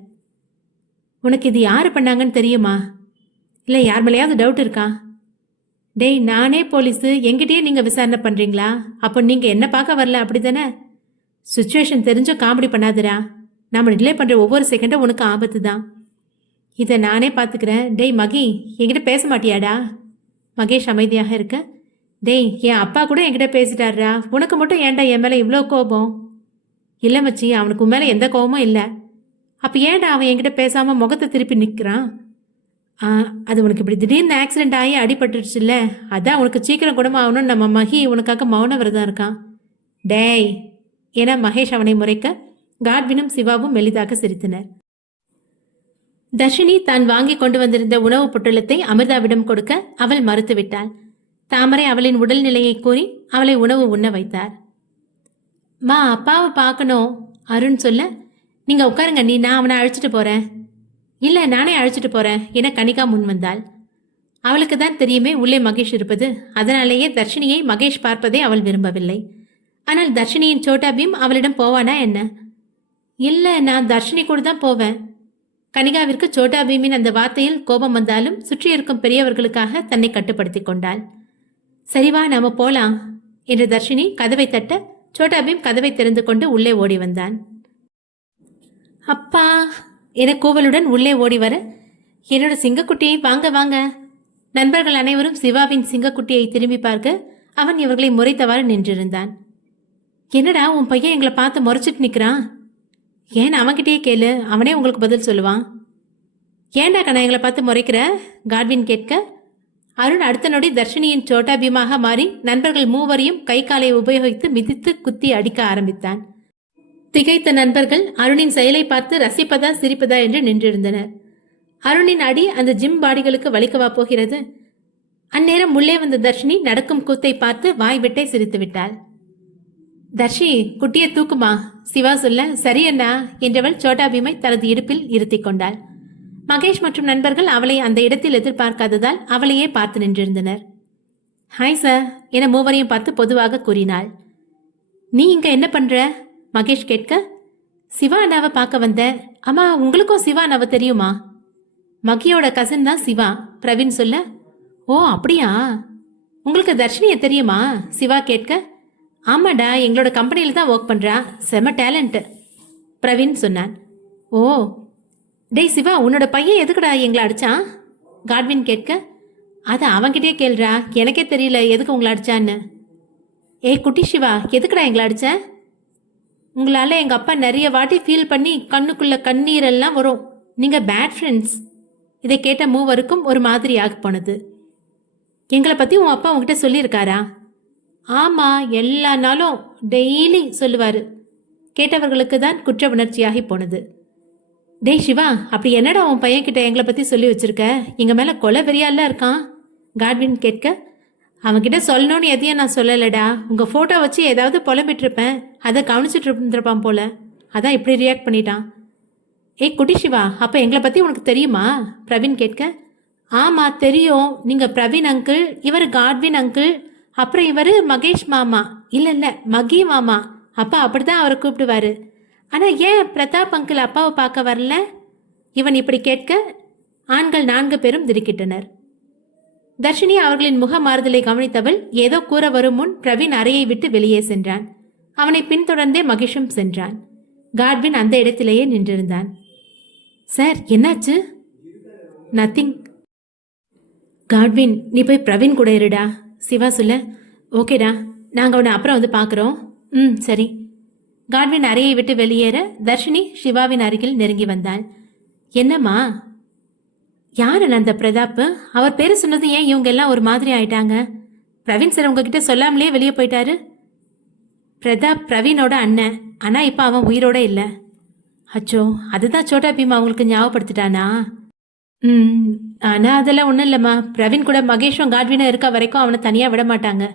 உனக்கு இது யாரு பண்ணாங்கன்னு தெரியுமா? இல்லை யார் மேலேயாவது டவுட் இருக்கா? டேய், நானே போலீஸு, எங்கிட்டயே நீங்கள் விசாரணை பண்ணுறீங்களா? அப்போ நீங்கள் என்ன பார்க்க வரல அப்படி தானே? சுச்சுவேஷன் தெரிஞ்சும் காமெடி பண்ணாதுரா. நாம் டிலே பண்ணுற ஒவ்வொரு செகண்டும் உனக்கு ஆபத்து தான். இதை நானே பார்த்துக்கிறேன். டேய் மகி, என்கிட்ட பேச மாட்டியாடா? மகேஷ் அமைதியாக இருக்க, டேய், என் அப்பா கூட என்கிட்ட பேசிட்டாருடா. உனக்கு மட்டும் ஏன்டா என் மேலே இவ்வளோ கோபம்? இல்லை மச்சி, அவனுக்கு உன் மேலே எந்த கோபமும் இல்லை. அப்போ ஏன்டா அவன் என்கிட்ட பேசாமல் முகத்தை திருப்பி நிற்கிறான்? அது உனக்கு இப்படி திடீர்னு ஆக்சிடென்ட் ஆகி அடிபட்டுருச்சுல்ல, அதான் உனக்கு சீக்கிரம் குணமாகணும்னு நம்ம மகி உனக்காக மௌன விரதம் இருக்கான். டேய் என மகேஷ் அவனை முறைக்க காட்வினும் சிவாவும் மெலிதாக சிரித்தனர். தர்ஷினி தான் வாங்கி கொண்டு வந்திருந்த உணவுப் பொட்டலத்தை அமிர்தாவிடம் கொடுக்க அவள் மறுத்துவிட்டாள். தாமரை அவளின் உடல்நிலையை கூறி அவளை உணவு உண்ண வைத்தார். மா, அப்பாவை பார்க்கணும் அருண் சொல்ல, நீங்க உட்காருங்க நீ, நான் அவனை அழைச்சிட்டு போறேன். இல்லை, நானே அழைச்சிட்டு போறேன் என கனிகா முன் வந்தாள். அவளுக்கு தான் தெரியுமே உள்ளே மகேஷ் இருப்பது. அதனாலேயே தர்ஷினியை மகேஷ் பார்ப்பதை அவள் விரும்பவில்லை. ஆனால் தர்ஷினியின் சோட்டா பீம் அவளிடம் போவானா என்ன? இல்லை, நான் தர்ஷினி கூட தான் போவேன். கனிகாவிற்கு சோட்டா பீமின் அந்த வார்த்தையில் கோபம் வந்தாலும் சுற்றி இருக்கும் பெரியவர்களுக்காக தன்னை கட்டுப்படுத்தி கொண்டாள். சரிவா, நாம போலாம் என்று தர்ஷினி கதவை தட்ட சோட்டா பீம் கதவை திறந்து கொண்டு உள்ளே ஓடி வந்தான். அப்பா என கூவலுடன் உள்ளே ஓடி வர, என்னோட சிங்கக்குட்டியை வாங்க வாங்க. நண்பர்கள் அனைவரும் சிவாவின் சிங்கக்குட்டியை திரும்பி பார்க்க அவன் இவர்களை முறைத்தவாறு நின்றிருந்தான். என்னடா உன் பையன் எங்களை பார்த்து முறைச்சிட்டு நிற்கிறான்? ஏன் அவன்கிட்டயே கேளு, அவனே உங்களுக்கு பதில் சொல்லுவான். ஏன்டா கண்ணா எங்களை பார்த்து முறைக்கிற? காட்வின் கேட்க, அருண் அடுத்த நொடி தர்ஷினியின் சோட்டா பீமாக மாறி நண்பர்கள் மூவரையும் கை காலை உபயோகித்து மிதித்து குத்தி அடிக்க ஆரம்பித்தான். திகைத்த நண்பர்கள் அருணின் செயலை பார்த்து ரசிப்பதா சிரிப்பதா என்று நின்றிருந்தனர். அருணின் அடி அந்த ஜிம் பாடிகளுக்கு வலிக்கவா போகிறது? அந்நேரம் உள்ளே வந்த தர்ஷினி நடக்கும் கூத்தை பார்த்து வாய் விட்டே சிரித்து விட்டாள். தர்ஷி, குட்டியை தூக்குமா, சிவா சொல்ல சரி அண்ணா என்றவள் சோட்டா பீமை தனது இடுப்பில் இருத்தி கொண்டாள். மகேஷ் மற்றும் நண்பர்கள் அவளை அந்த இடத்தில் எதிர்பார்க்காததால் அவளையே பார்த்து நின்றிருந்தனர். ஹாய் சார் என மூவரையும் பார்த்து பொதுவாக கூறினாள். நீ இங்க என்ன பண்ற? மகேஷ் கேட்க, சிவா அண்ணாவை பார்க்க வந்த. அம்மா, உங்களுக்கும் சிவா அண்ணாவை தெரியுமா? மகியோட கசின் தான் சிவா, பிரவீன் சொல்ல. ஓ அப்படியா, உங்களுக்கு தர்ஷினியை தெரியுமா? சிவா கேட்க, ஆமாடா, எங்களோட கம்பெனியில் தான் ஒர்க் பண்ணுறா, செம டேலண்ட்டு, பிரவீன் சொன்னான். ஓ, டேய் சிவா, உன்னோட பையன் எதுக்குடா எங்களை அடிச்சான்? காட்வின் கேட்க, அதை அவன்கிட்டயே கேள்றா, எனக்கே தெரியல எதுக்கு உங்களை அடிச்சான்னு. ஏய் குட்டி சிவா, எதுக்குடா எங்களை அடிச்ச? உங்களால் எங்கள் அப்பா நிறைய வாட்டி ஃபீல் பண்ணி கண்ணுக்குள்ள கண்ணீரெல்லாம் வரும். நீங்கள் பேட் ஃப்ரெண்ட்ஸ். இதை கேட்ட மூவருக்கும் ஒரு மாதிரியாக போனது. எங்களை பற்றி உன் அப்பா உங்ககிட்ட சொல்லியிருக்காரா? ஆமாம், எல்லா நாளும் டெய்லி சொல்லுவார். கேட்டவர்களுக்கு தான் குற்ற உணர்ச்சியாகி போனது. டேய் சிவா, அப்படி என்னடா உன் பையன்கிட்ட எங்களை பற்றி சொல்லி வச்சிருக்க? எங்கள் மேலே கொலை வெறியால இருக்கான், காட்வின் கேட்க. அவன்கிட்ட சொல்லணும்னு எதையும் நான் சொல்லலடா. உங்கள் ஃபோட்டோ வச்சு ஏதாவது புலம்பிட்டுருப்பேன், அதை கவனிச்சுட்டு இருந்திருப்பான் போல, அதான் இப்படி ரியாக்ட் பண்ணிட்டான். ஏய் குட்டி சிவா, அப்போ எங்களை பற்றி உனக்கு தெரியுமா? பிரவீன் கேட்க. ஆமாம் தெரியும், நீங்கள் பிரவீன் அங்கிள், இவர் காட்வின் அங்கிள், அப்புறம் இவர் மகேஷ் மாமா. இல்லை மகி மாமா, அப்பா அப்படிதான் அவரை கூப்பிடுவாரு. ஆனால் ஏன் பிரதாப் அங்கிள் அப்பாவை பார்க்க வரல? இவன் இப்படி கேட்க ஆண்கள் 4 பேரும் திடுக்கிட்டனர். தர்ஷினி அவர்களின் முக மாறுதலை கவனித்தவள் ஏதோ கூற வரும் முன் பிரவீன் அறையை விட்டு வெளியே சென்றான். அவனை பின்தொடர்ந்தே மகேஷும் சென்றான். காட்வின் அந்த இடத்திலேயே நின்றிருந்தான். சார், என்னாச்சு? நத்திங். காட்வின், நீ போய் பிரவீன் கூட இருடா, சிவா சொல்ல. ஓகேடா, நாங்கள் அவனை அப்புறம் வந்து பார்க்குறோம். சரி. காட்வின் அறையை விட்டு வெளியேற தர்ஷினி சிவாவின் அருகில் நெருங்கி வந்தாள். என்னம்மா? யாரு அந்த பிரதாப்? அவர் பேரு சொன்னது ஏன் இவங்க எல்லாம் ஒரு மாதிரி ஆயிட்டாங்க? பிரவீன் சார் உங்ககிட்ட சொல்லாமலே வெளியே போயிட்டாரு. பிரதாப் பிரவீனோட அண்ணன், ஆனா இப்ப அவன் உயிரோட இல்லை. அச்சோ, அதுதான் சோட்டா பீமா அவங்களுக்கு ஞாபகப்படுத்திட்டானா? ஆனா அதெல்லாம் ஒன்றும் இல்லைம்மா. பிரவீன் கூட மகேஷும் காட்வினும் இருக்க வரைக்கும் அவனை தனியாக விட மாட்டாங்க.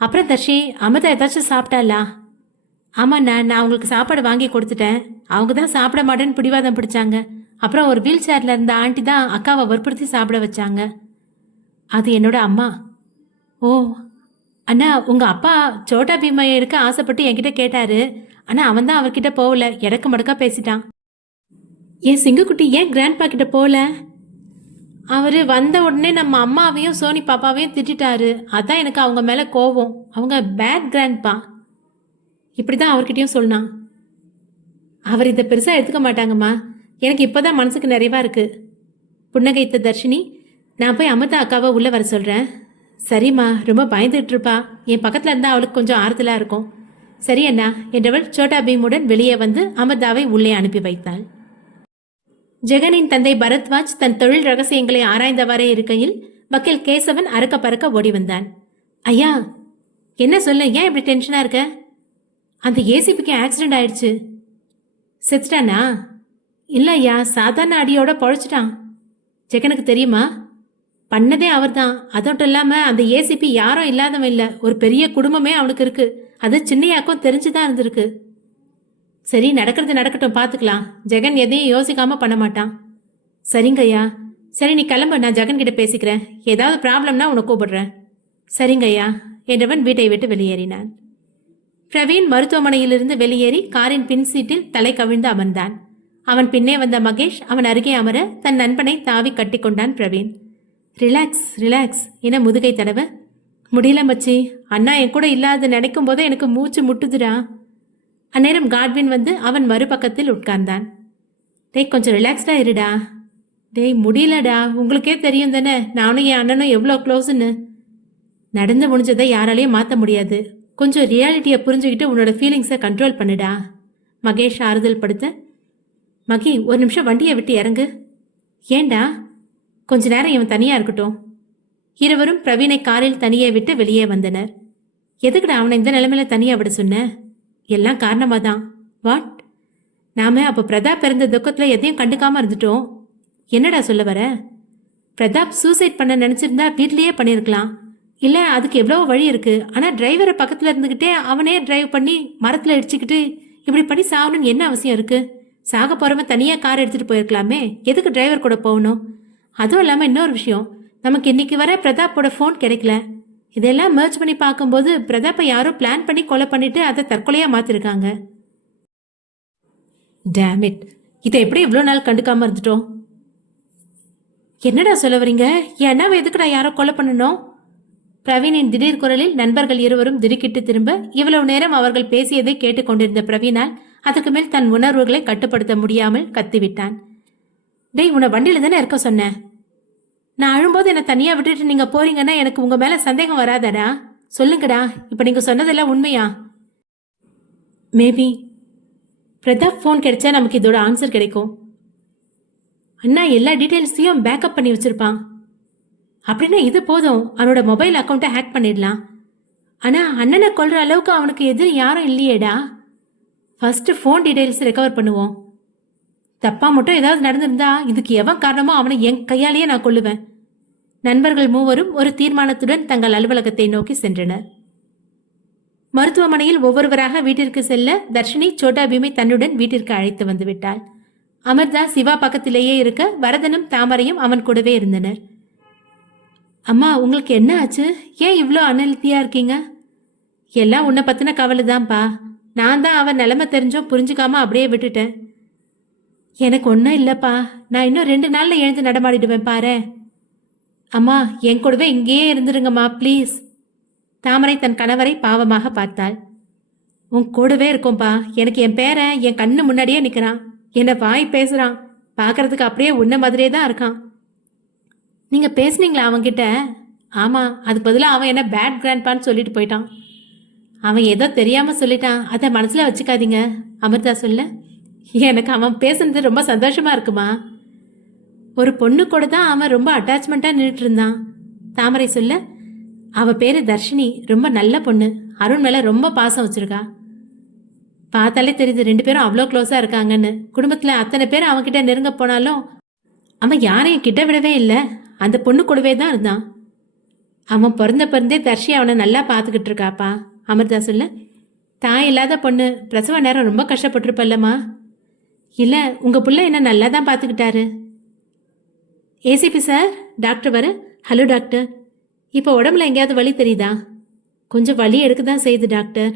அப்புறம் தர்ஷி, அமிர்தா ஏதாச்சும் சாப்பிட்டாளா? ஆமாண்ணா, நான் அவங்களுக்கு சாப்பாடு வாங்கி கொடுத்துட்டேன். அவங்க தான் சாப்பிட மாட்டேன்னு பிடிவாதம் பிடிச்சாங்க. அப்புறம் ஒரு வீல் சேரில் இருந்த ஆண்டி தான் அக்காவை வற்புறுத்தி சாப்பிட வச்சாங்க. அது என்னோட அம்மா. ஓ அண்ணா, உங்கள் அப்பா சோட்டா பீமா இருக்க ஆசைப்பட்டு என்கிட்ட கேட்டாரு. ஆனால் அவன் தான் அவர்கிட்ட போகல, இடக்கு மடக்கா பேசிட்டான். ஏன் சிங்குக்குட்டி ஏன் கிராண்ட்பா கிட்ட போகல? அவர் வந்த உடனே நம்ம அம்மாவையும் சோனி பாப்பாவையும் திட்டாரு. அதான் எனக்கு அவங்க மேலே கோவம். அவங்க பேட் கிராண்ட்பா, இப்படி தான் அவர்கிட்டையும் சொன்னான். அவர் இதை பெருசாக எடுத்துக்க மாட்டாங்கம்மா. எனக்கு இப்போ தான் மனசுக்கு நிறைவாக இருக்குது. புன்னகைத்த தர்ஷினி, நான் போய் அமிர்தா அக்காவை உள்ளே வர சொல்கிறேன். சரிம்மா, ரொம்ப பயந்துகிட்டு இருப்பா. என் பக்கத்தில் இருந்தால் அவளுக்கு கொஞ்சம் ஆறுதலாக இருக்கும். சரி அண்ணா என்றவள் சோட்டா பீமுடன் வெளியே வந்து அமிர்தாவை உள்ளே அனுப்பி வைத்தாள். ஜெகனின் தந்தை பரத்வாஜ் தன் தொழில் ரகசியங்களை ஆராய்ந்தவாறே இருக்கையில் வக்கீல் கேசவன் அறக்க பறக்க ஓடி வந்தான். ஐயா, என்ன சொல்ல, ஏன் இப்படி டென்ஷனாக இருக்க? அந்த ஏசிபிக்கு ஆக்சிடென்ட் ஆயிடுச்சு. செத்துட்டானா? இல்லை ஐயா, சாதாரண அடியோட பொழைச்சிட்டான். ஜெகனுக்கு தெரியுமா? பண்ணதே அவர் தான். அதோட்டும் இல்லாமல் அந்த ஏசிபி யாரும் இல்லாதவன் இல்லை, ஒரு பெரிய குடும்பமே அவனுக்கு இருக்கு. அது சின்னையாக்கும் தெரிஞ்சுதான் இருந்திருக்கு. சரி, நடக்கிறது நடக்கட்டும், பார்த்துக்கலாம். ஜெகன் எதையும் யோசிக்காம பண்ண மாட்டான். சரிங்க ஐயா. சரி, நீ கிளம்பு, நான் ஜெகன் கிட்ட பேசிக்கிறேன். ஏதாவது ப்ராப்ளம்னா உன்னை கூப்பிடுறேன். சரிங்க ஐயா என்றவன் வீட்டை விட்டு வெளியேறினான். பிரவீன் மருத்துவமனையிலிருந்து வெளியேறி காரின் பின் சீட்டில் தலை கவிழ்ந்து அமர்ந்தான். அவன் பின்னே வந்த மகேஷ் அவன் அருகே அமர தன் நண்பனை தாவி கட்டி கொண்டான். பிரவீன், ரிலாக்ஸ் ரிலாக்ஸ் என முதுகை தடவ, முடியல மச்சி, அண்ணா என் கூட இல்லாத நினைக்கும் போதே எனக்கு மூச்சு முட்டுதுடா. அந்நேரம் காட்வின் வந்து அவன் மறுபக்கத்தில் உட்கார்ந்தான். டேய், கொஞ்சம் ரிலாக்ஸ்டா இருடா. டேய், முடியலடா, உங்களுக்கே தெரியும் தானே நானும் என் அண்ணனும் எவ்வளோ க்ளோஸ்ன்னு. நடந்து முடிஞ்சதை யாராலையும் மாற்ற முடியாது. கொஞ்சம் ரியாலிட்டியை புரிஞ்சுக்கிட்டு உன்னோட ஃபீலிங்ஸை கண்ட்ரோல் பண்ணுடா. மகேஷ் ஆறுதல் படுத்த. மகி, ஒரு நிமிஷம் வண்டியை விட்டு இறங்கு. ஏண்டா? கொஞ்ச நேரம் இவன் தனியா இருக்கட்டும். இருவரும் பிரவீனை காரில் தனியே விட்டு வெளியே வந்தனர். எதுக்குடா அவனை இந்த நிலைமையில தனியா விட சொன்ன? எல்லாம் காரணமா தான். வாட்? நாம அப்போ பிரதாப் பிறந்த துக்கத்துல எதையும் கண்டுக்காம இருந்துட்டோம். என்னடா சொல்ல வர? பிரதாப் சூசைட் பண்ண நினைச்சிருந்தா வீட்லயே பண்ணிருக்கலாம். இல்ல அதுக்கு எவ்வளவு வழி இருக்கு. ஆனா டிரைவரை பக்கத்துல இருந்துகிட்டே அவனே டிரைவ் பண்ணி மரத்துல இடிச்சுக்கிட்டு இப்படி பண்ணி சாகணும்னு என்ன அவசியம் இருக்கு? சாக போறவன் தனியா கார் எடுத்துட்டு போயிருக்கலாமே. எதுக்கு டிரைவர் கூட போகணும்? அதுவும் இல்லாம இன்னொரு விஷயம், நமக்கு இன்னைக்கு வர பிரதாப்போட ஃபோன் கிடைக்கல. இதெல்லாம் மர்ச் பண்ணி பார்க்கும்போது பிரதாப்பை யாரோ பிளான் பண்ணி கொலை பண்ணிட்டு அதை தற்கொலையா மாத்திருக்காங்க. டேம் இட், இதை எப்படி இவ்வளோ நாள் கண்டுக்காம இருந்துட்டோம்? என்னடா சொல்ல வரீங்க? ஏன்னா எதுக்குடா யாரோ கொலை பண்ணணும்? பிரவீனின் திடீர் குரலில் நண்பர்கள் இருவரும் திடுக்கிட்டு திரும்ப இவ்வளவு நேரம் அவர்கள் பேசியதை கேட்டுக்கொண்டிருந்த பிரவீனால் அதற்கு மேல் தன் உணர்வுகளை கட்டுப்படுத்த முடியாமல் கத்திவிட்டான். டேய், உன்னை வண்டியில தானே இருக்க சொன்னேன். நான் அழும்போது என்னை தனியா விட்டுட்டு நீங்க போறீங்கன்னா எனக்கு உங்க மேல சந்தேகம் வராதடா. சொல்லுங்கடா, இப்ப நீங்க சொன்னதெல்லாம் உண்மையா? மேபி பிரதாப் ஃபோன் கிடைச்சா நமக்கு இதோட ஆன்சர் கிடைக்கும். அண்ணா எல்லா டீட்டெயில்ஸையும் பேக்கப் பண்ணி வச்சிருப்பான். அப்படின்னா இது போதும், அவனோட மொபைல் அக்கௌண்ட்டை ஹேக் பண்ணிடலாம். ஆனா அண்ணனை கொல்ற அளவுக்கு அவனுக்கு எதிரி யாரும் இல்லையேடா. ஃபர்ஸ்ட் ஃபோன் டீட்டெயில்ஸ் ரெக்கவர் பண்ணுவோம். தப்பா மட்டும் ஏதாவது நடந்திருந்தா இதுக்கு எவன் காரணமோ அவனை என் கையாலேயே நான் கொல்லுவேன். நண்பர்கள் மூவரும் ஒரு தீர்மானத்துடன் தங்கள் அலுவலகத்தை நோக்கி சென்றனர். மருத்துவமனையில் ஒவ்வொருவராக வீட்டிற்கு செல்ல தர்ஷினி சோட்டா பீமை தன்னுடன் வீட்டிற்கு அழைத்து வந்து விட்டாள். அமிர்தா சிவா பக்கத்திலேயே இருக்க வரதனும் தாமரையும் அவன் கூடவே இருந்தனர். அம்மா, உங்களுக்கு என்ன ஆச்சு? ஏன் இவ்வளோ அனல்த்தியா இருக்கீங்க? எல்லாம் உன்னை பத்தின கவலை தான்ப்பா. நான் தான் அவன் நிலைமை தெரிஞ்சும் புரிஞ்சுக்காம அப்படியே விட்டுட்டேன். எனக்கு ஒன்றும் இல்லைப்பா, நான் இன்னும் 2 நாள்ல எழுந்து நடமாடிடுவேன் பாரு. அம்மா, என் கூடவே இங்கேயே இருந்துருங்கம்மா ப்ளீஸ். தாமரை தன் கணவரை பாவமாக பார்த்தாள். உன் கூடவே இருக்கோம்ப்பா. எனக்கு என் பேரன் என் கண்ணு முன்னாடியே நிற்கிறான். என்னை வாய் பேசுகிறான். பார்க்கறதுக்கு அப்படியே உன்ன மாதிரியே தான் இருக்கான். நீங்கள் பேசுனீங்களா அவன்கிட்ட? ஆமாம், அதுக்கு பதிலாக அவன் என்ன பேட் கிராண்ட்பான்னு சொல்லிட்டு போயிட்டான். அவன் ஏதோ தெரியாமல் சொல்லிட்டான், அதை மனசில் வச்சுக்காதீங்க. அமிர்தா சொல்ல, எனக்கு அவன் பேசுனது ரொம்ப சந்தோஷமா இருக்குமா. ஒரு பொண்ணு கூட தான் அவன் ரொம்ப அட்டாச்மெண்ட்டாக நின்றுட்டு இருந்தான். தாமரை சொல்ல, அவ பேரு தர்ஷினி, ரொம்ப நல்ல பொண்ணு. அருண் மேலே ரொம்ப பாசம் வச்சிருக்கா. பார்த்தாலே தெரியுது 2 பேரும் அவ்வளோ க்ளோஸாக இருக்காங்கன்னு. குடும்பத்தில் அத்தனை பேர் அவன்கிட்ட நெருங்க போனாலும் அவன் யாரையும் கிட்ட விடவே இல்லை. அந்த பொண்ணு கூடவே தான் இருந்தான். அவன் பிறந்தே தர்ஷி அவனை நல்லா பார்த்துக்கிட்டு இருக்காப்பா. அமிர்தா சொல்ல, தாய் இல்லாத பொண்ணு, பிரசவ நேரம் ரொம்ப கஷ்டப்பட்டிருப்பல்லம்மா. இல்லை, உங்கள் புள்ள என்ன நல்லா தான் பார்த்துக்கிட்டாரு. ஏசிபி சார், டாக்டர் வர. ஹலோ டாக்டர், இப்போ உடம்புல எங்கேயாவது வலி தெரியுதா? கொஞ்சம் வலி எடுக்க தான் செய்யுது டாக்டர்.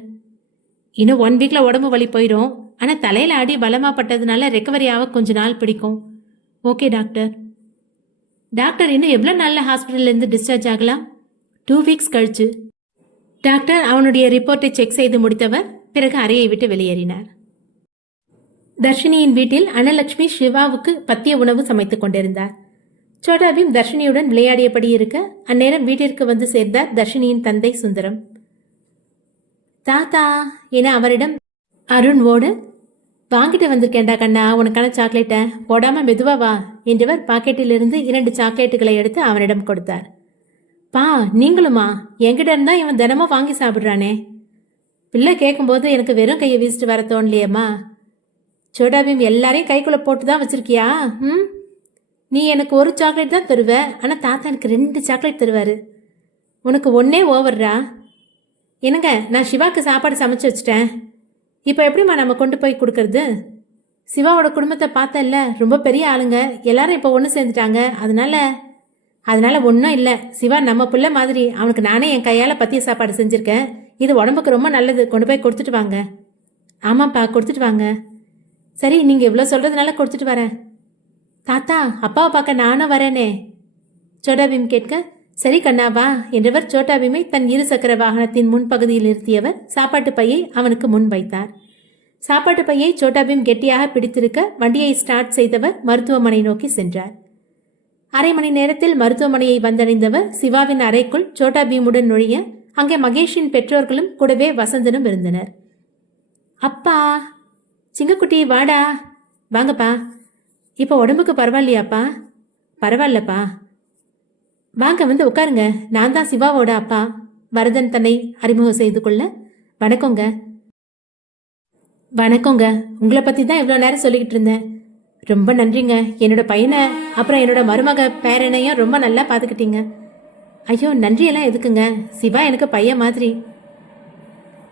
இன்னும் 1 வீக்கில் உடம்பு வலி போயிடும். ஆனால் தலையில் ஆடி பலமாக பட்டதுனால ரெக்கவரி ஆக கொஞ்சம் நாள் பிடிக்கும். Okay doctor. டாக்டர், இன்னும் எவ்வளோ நாளில் ஹாஸ்பிட்டல்லேருந்து டிஸ்சார்ஜ் ஆகலாம்? 2 வீக்ஸ் கழிச்சு. டாக்டர் அவனுடைய ரிப்போர்ட்டை செக் செய்து முடித்தவர் பிறகு அறையை விட்டு வெளியேறினார். தர்ஷினியின் வீட்டில் அனலட்சுமி சிவாவுக்கு பத்திய உணவு சமைத்துக் கொண்டிருந்தார். சோட்டாபீம் தர்ஷினியுடன் விளையாடியபடி இருக்க அந்நேரம் வீட்டிற்கு வந்து சேர்ந்தார் தர்ஷினியின் தந்தை சுந்தரம். தாத்தா என அவரிடம் அருண் ஓட, வாங்கிட்டு வந்திருக்கேன்டா கண்ணா உனக்கான சாக்லேட்டை, போடாம மெதுவா வா என்றவர் பாக்கெட்டிலிருந்து 2 சாக்லேட்டுகளை எடுத்து அவனிடம் கொடுத்தார். பா, நீங்களுமா? என்கிட்ட இருந்தா இவன் தினமும் வாங்கி சாப்பிட்றானே. பிள்ளை கேட்கும்போது எனக்கு வெறும் கையை வீசிட்டு வர தோணலையம்மா. சோட்டாபீம் எல்லாரையும் கைக்குள்ளே போட்டு தான் வச்சிருக்கியா? நீ எனக்கு 1 சாக்லேட் தான் தருவ, ஆனால் தாத்தா எனக்கு 2 சாக்லேட் தருவார். உனக்கு ஒன்றே ஓவர்ரா. என்னங்க, நான் சிவாவுக்கு சாப்பாடு சமைச்சு வச்சிட்டேன். இப்போ எப்படிம்மா நம்ம கொண்டு போய் கொடுக்கறது? சிவாவோட குடும்பத்தை பார்த்தல்ல, ரொம்ப பெரிய ஆளுங்க, எல்லாரும் இப்போ ஒன்று சேர்ந்துட்டாங்க. அதனால ஒன்றும் இல்லை. சிவா நம்ம பிள்ளை மாதிரி, அவனுக்கு நானே என் கையால் பத்திய சாப்பாடு செஞ்சுருக்கேன். இது உடம்புக்கு ரொம்ப நல்லது, கொண்டு போய் கொடுத்துட்டு வாங்க. ஆமாப்பா, கொடுத்துட்டு வாங்க. சரி, நீங்கள் இவ்வளோ சொல்கிறதுனால கொடுத்துட்டு வரேன். தாத்தா, அப்பாவை பார்க்க நானும் வரேனே. சோட்டாபீம் கேட்க, சரி கண்ணாவா என்றவர் சோட்டாபீமை தன் 2 சக்கர வாகனத்தின் முன்பகுதியில் நிறுத்தியவர் சாப்பாட்டு பையை அவனுக்கு முன் வைத்தார். சாப்பாட்டு பையை சோட்டாபீம் கெட்டியாக பிடித்திருக்க வண்டியை ஸ்டார்ட் செய்தவர் மருத்துவமனை நோக்கி சென்றார். அரை மணி நேரத்தில் மருத்துவமனையை வந்தடைந்தவர் சிவாவின் அறைக்குள் சோட்டாபீமுடன் நுழைய அங்கே மகேஷின் பெற்றோர்களும் கூடவே வசந்தனும் இருந்தனர். அப்பா, சிங்கக்குட்டி வாடா. வாங்கப்பா. இப்போ உடம்புக்கு பரவாயில்லையாப்பா? பரவாயில்லப்பா. வாங்க வந்து உட்காருங்க. நான் தான் சிவாவோட அப்பா. வரதன் தன்னை அறிமுகம் செய்து கொள்ள. வணக்கங்க. வணக்கங்க. உங்களை பத்தி தான் இவ்வளோ நேரம் சொல்லிக்கிட்டு இருந்தேன். ரொம்ப நன்றிங்க. என்னோட பையனை அப்புறம் என்னோட மருமக பேரனையும் ரொம்ப நல்லா பார்த்துக்கிட்டீங்க. ஐயோ, நன்றியெல்லாம் எதுக்குங்க? சிவா எனக்கு பையன் மாதிரி.